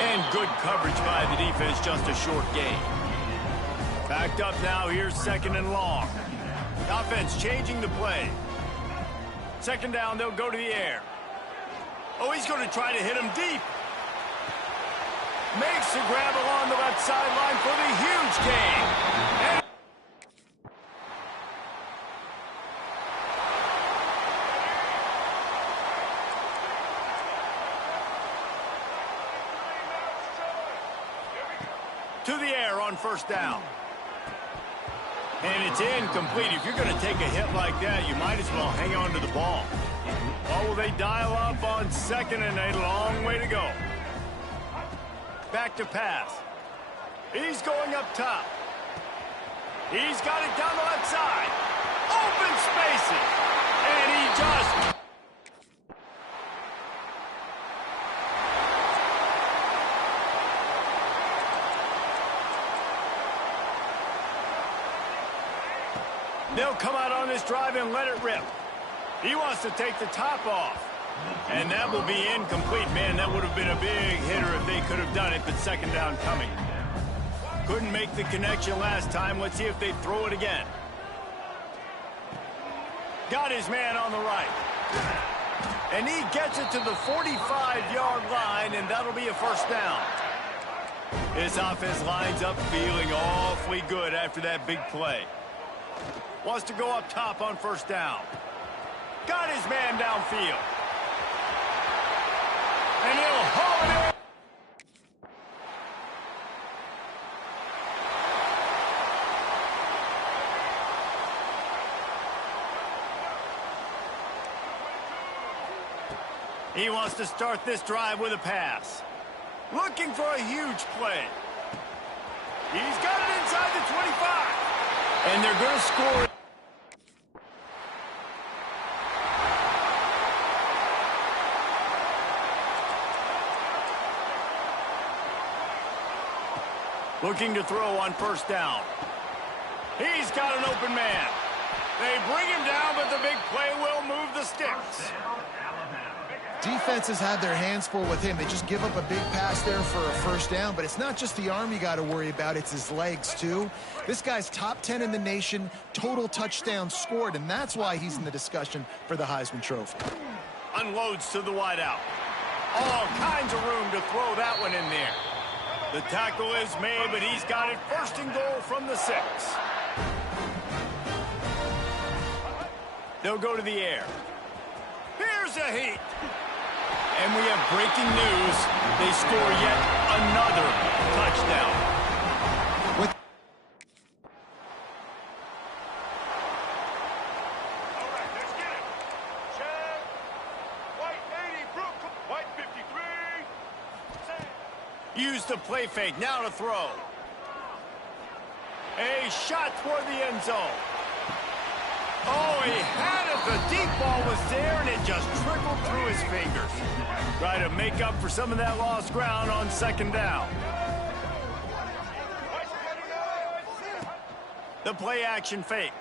And good coverage by the defense, just a short gain. Backed up now, here's 2nd and long. Offense changing the play. 2nd down, they'll go to the air. Oh, he's going to try to hit him deep. Makes the grab along the left sideline for the huge gain. And to the air on 1st down. And it's incomplete. If you're going to take a hit like that, you might as well hang on to the ball. Oh, will they dial up on 2nd and a long way to go. Back to pass. He's going up top. He's got it down the left side. Open spaces. And he just... They'll come out on this drive and let it rip. He wants to take the top off. And that will be incomplete. Man, that would have been a big hitter if they could have done it, but 2nd down coming. Couldn't make the connection last time. Let's see if they throw it again. Got his man on the right. And he gets it to the 45-yard line, and that'll be a 1st down. This offense lines up feeling awfully good after that big play. Wants to go up top on 1st down. Got his man downfield. And he'll haul it in. He wants to start this drive with a pass. Looking for a huge play. He's got it inside the 25. And they're going to score it. Looking to throw on 1st down. He's got an open man. They bring him down, but the big play will move the sticks. Defenses have their hands full with him. They just give up a big pass there for a 1st down, but it's not just the arm you got to worry about, it's his legs too. This guy's top 10 in the nation, total touchdowns scored, and that's why he's in the discussion for the Heisman Trophy. Unloads to the wideout. All kinds of room to throw that one in there. The tackle is made, but he's got it 1st and goal from the 6. They'll go to the air. Here's a heat. And we have breaking news. They score yet another touchdown. All right, let's get it. Check. White 80, Brooklyn. White 53. Use the play fake. Now to throw. A shot toward the end zone. Oh, he had it. The deep ball was there, and it just trickled through his fingers. Try to make up for some of that lost ground on second down. The play action fake.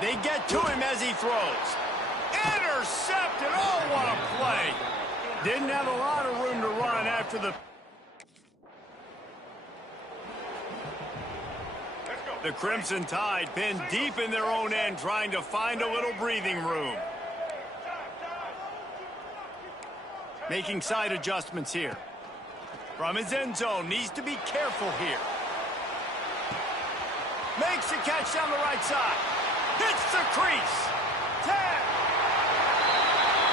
They get to him as he throws. Intercepted. Oh, what a play. Didn't have a lot of room to run after the... The Crimson Tide pinned deep in their own end, trying to find a little breathing room. Making side adjustments here. From his end zone, needs to be careful here. Makes the catch down the right side. Hits the crease. 10.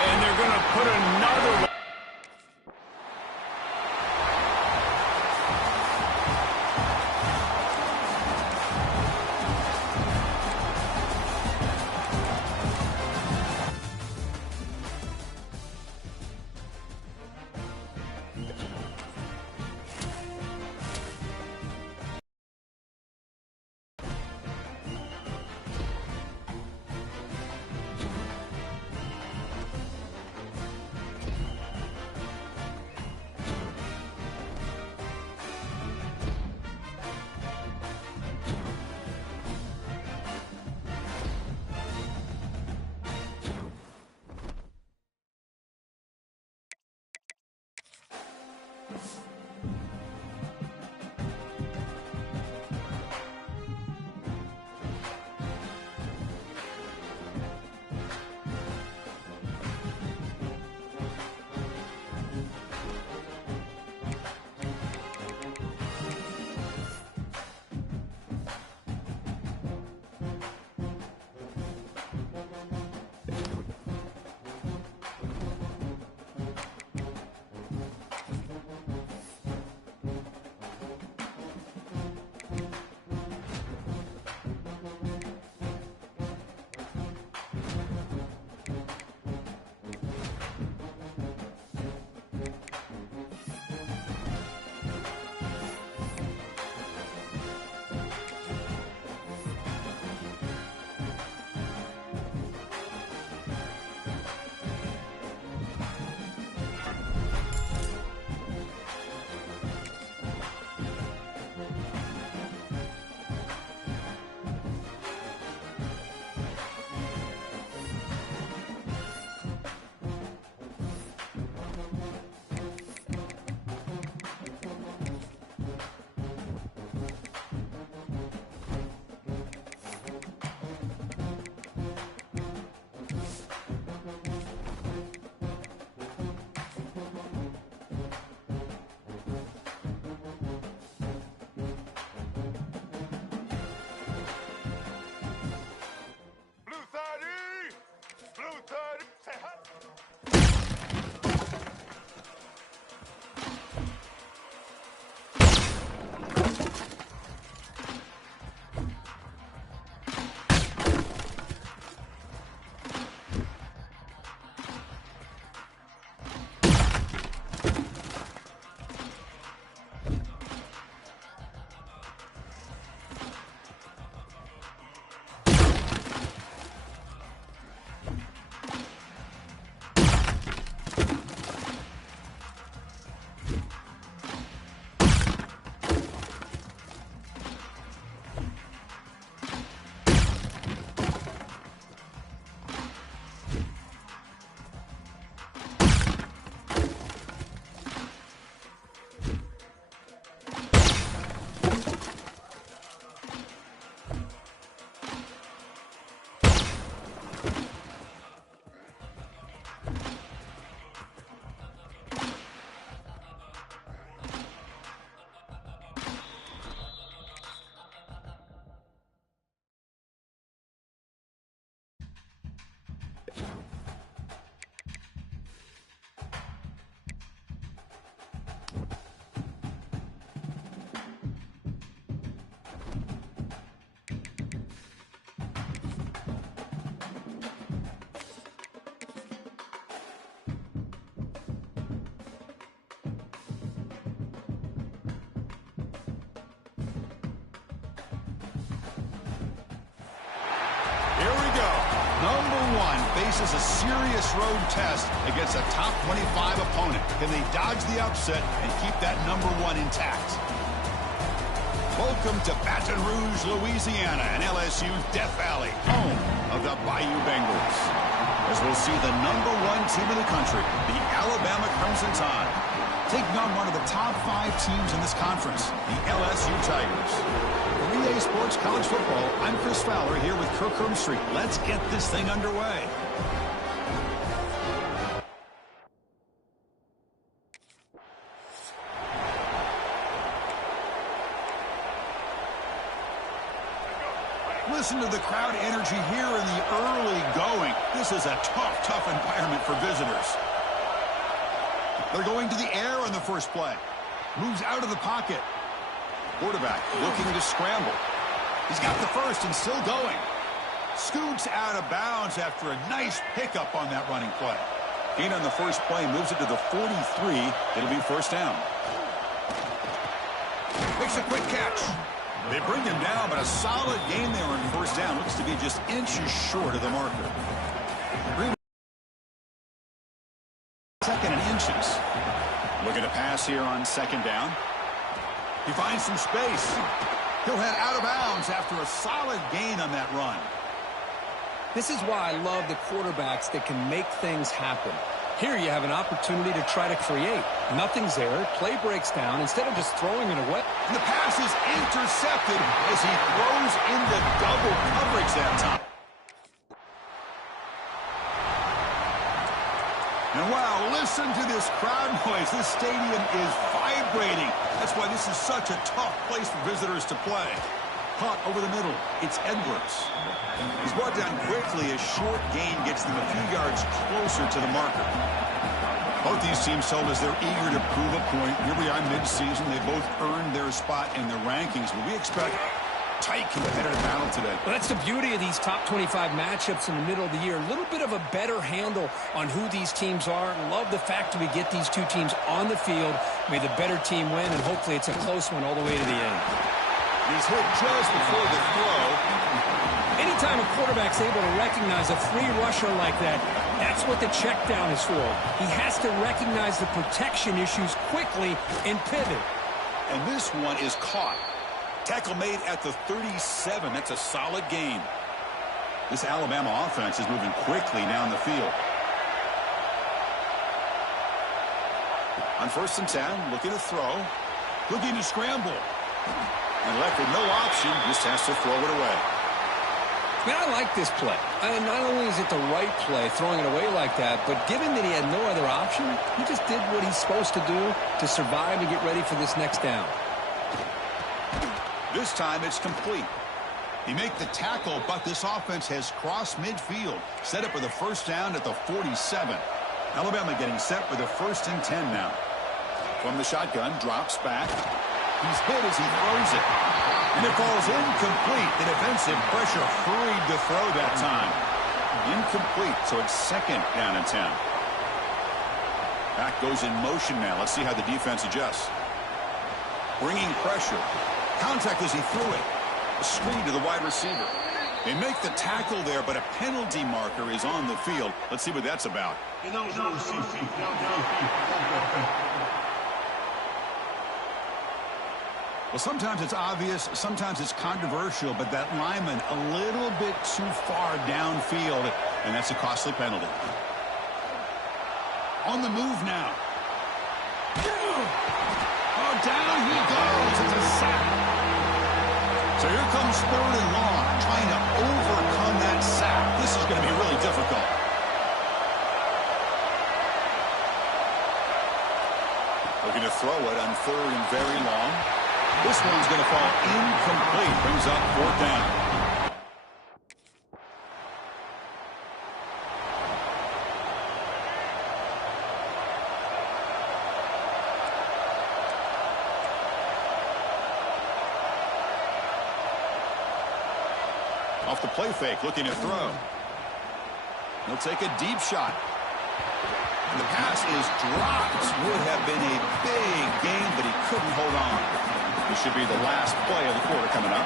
And they're going to put another one. number one faces a serious road test against a top 25 opponent. Can they dodge the upset and keep that number one intact? Welcome to Baton Rouge, Louisiana, and LSU's Death Valley, home of the Bayou Bengals. As we'll see the number one team in the country, the Alabama Crimson Tide, taking on one of the top 5 teams in this conference, the LSU Tigers. For EA Sports College Football, I'm Chris Fowler here with Kirk Herbstreit. Let's get this thing underway. Listen to the crowd energy here in the early going. This is a tough environment for visitors. They're going to the air on the first play. Moves out of the pocket. Quarterback looking to scramble. He's got the first and still going. Scoots out of bounds after a nice pickup on that running play. Gain on the first play moves it to the 43. It'll be first down. Makes a quick catch. They bring him down, but a solid gain there on first down. Looks to be just inches short of the marker. Second and inches. Looking to pass here on second down. He finds some space. He'll head out of bounds after a solid gain on that run. This is why I love the quarterbacks that can make things happen. Here you have an opportunity to try to create. Nothing's there. Play breaks down. Instead of just throwing it away. And the pass is intercepted as he throws into double coverage that time. And wow, listen to this crowd noise. This stadium is vibrating. That's why this is such a tough place for visitors to play. Caught over the middle. It's Edwards. He's brought down quickly. A short gain gets them a few yards closer to the marker. Both these teams told us they're eager to prove a point. Here we are mid-season. They both earned their spot in the rankings. But we expect tight competitive battle today. Well, that's the beauty of these top 25 matchups in the middle of the year. A little bit of a better handle on who these teams are. Love the fact that we get these two teams on the field. May the better team win, and hopefully it's a close one all the way to the end. He's hit just before the throw. Anytime a quarterback's able to recognize a free rusher like that, that's what the check down is for. He has to recognize the protection issues quickly and pivot. And this one is caught. Tackle made at the 37. That's a solid gain. This Alabama offense is moving quickly down the field. On 1st and 10, looking to throw. Looking to scramble. And left with no option, just has to throw it away. Man, I like this play. And not only is it the right play, throwing it away like that, but given that he had no other option, he just did what he's supposed to do to survive and get ready for this next down. This time it's complete. He made the tackle, but this offense has crossed midfield. Set up with a first down at the 47. Alabama getting set for the 1st and 10 now. From the shotgun, drops back. He's hit as he throws it. And it falls incomplete. The defensive pressure hurried to throw that time. Incomplete, so it's 2nd down and 10. Back goes in motion now. Let's see how the defense adjusts. Bringing pressure. Contact as he threw it. A screen to the wide receiver. They make the tackle there, but a penalty marker is on the field. Let's see what that's about. Well, sometimes it's obvious, sometimes it's controversial, but that lineman a little bit too far downfield, and that's a costly penalty. On the move now. Oh, down he goes. It's a sack. So here comes 3rd and long, trying to overcome that sack. This is going to be really difficult. Looking to throw it on 3rd and very long. This one's going to fall incomplete. Brings up 4th down. Off the play fake, looking to throw. He'll take a deep shot. And the pass is dropped. Would have been a big gain, but he couldn't hold on. This should be the last play of the quarter coming up.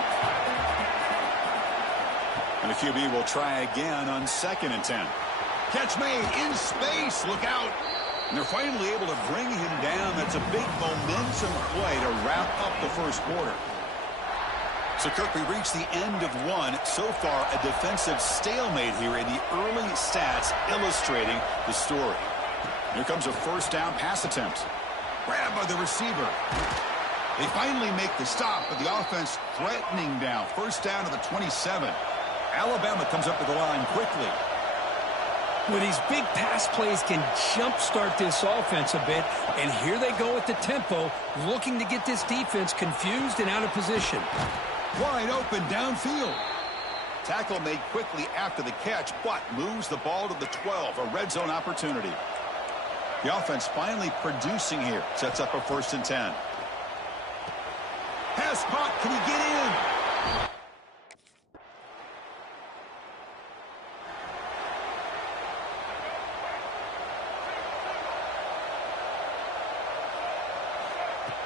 And And the QB will try again on 2nd and 10. Catch made in space. Look out. And they're finally able to bring him down. That's a big momentum play to wrap up the first quarter. So, Kirk, we reached the end of one. So far, a defensive stalemate here in the early stats illustrating the story. Here comes a first down pass attempt. Grabbed by the receiver. They finally make the stop, but the offense threatening down. First down to the 27. Alabama comes up to the line quickly. Well, these big pass plays can jumpstart this offense a bit, and here they go with the tempo, looking to get this defense confused and out of position. Wide open downfield. Tackle made quickly after the catch, but moves the ball to the 12, a red zone opportunity. The offense finally producing here. Sets up a 1st and 10. Pass caught. Can he get in?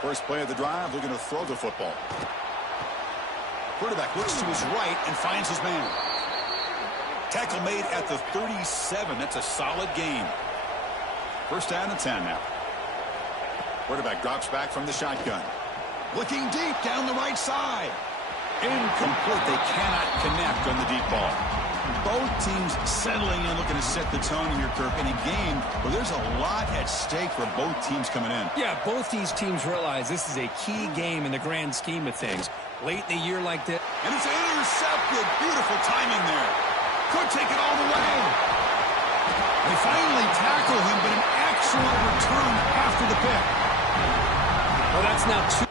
First play of the drive, looking to throw the football. Quarterback looks to his right and finds his man. Tackle made at the 37. That's a solid gain. First down and 10 now. Quarterback drops back from the shotgun. Looking deep down the right side. Incomplete. They cannot connect on the deep ball. Both teams settling in, looking to set the tone here, Kirk, in a game where there's a lot at stake for both teams coming in. Yeah, both these teams realize this is a key game in the grand scheme of things. Late in the year like this. And it's intercepted. Beautiful timing there. Could take it all the way. They finally tackle him, but an excellent return after the pick. Well, that's now two.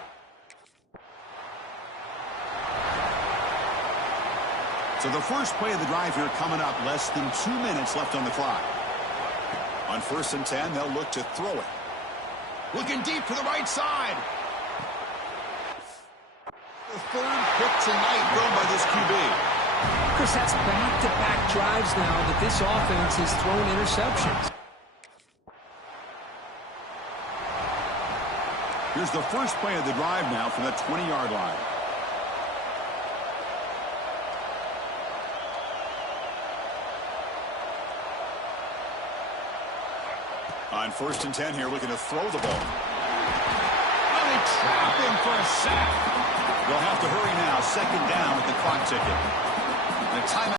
So the first play of the drive here coming up, less than 2 minutes left on the clock. On 1st and 10, they'll look to throw it. Looking deep to the right side. The 3rd pick tonight thrown by this QB. Chris, that's back-to-back drives now that this offense has thrown interceptions. Here's the first play of the drive now from the 20-yard line. On 1st and 10 here, looking to throw the ball. Oh, they trap him for a sack. They'll have to hurry now. 2nd down with the clock ticking. And a timeout.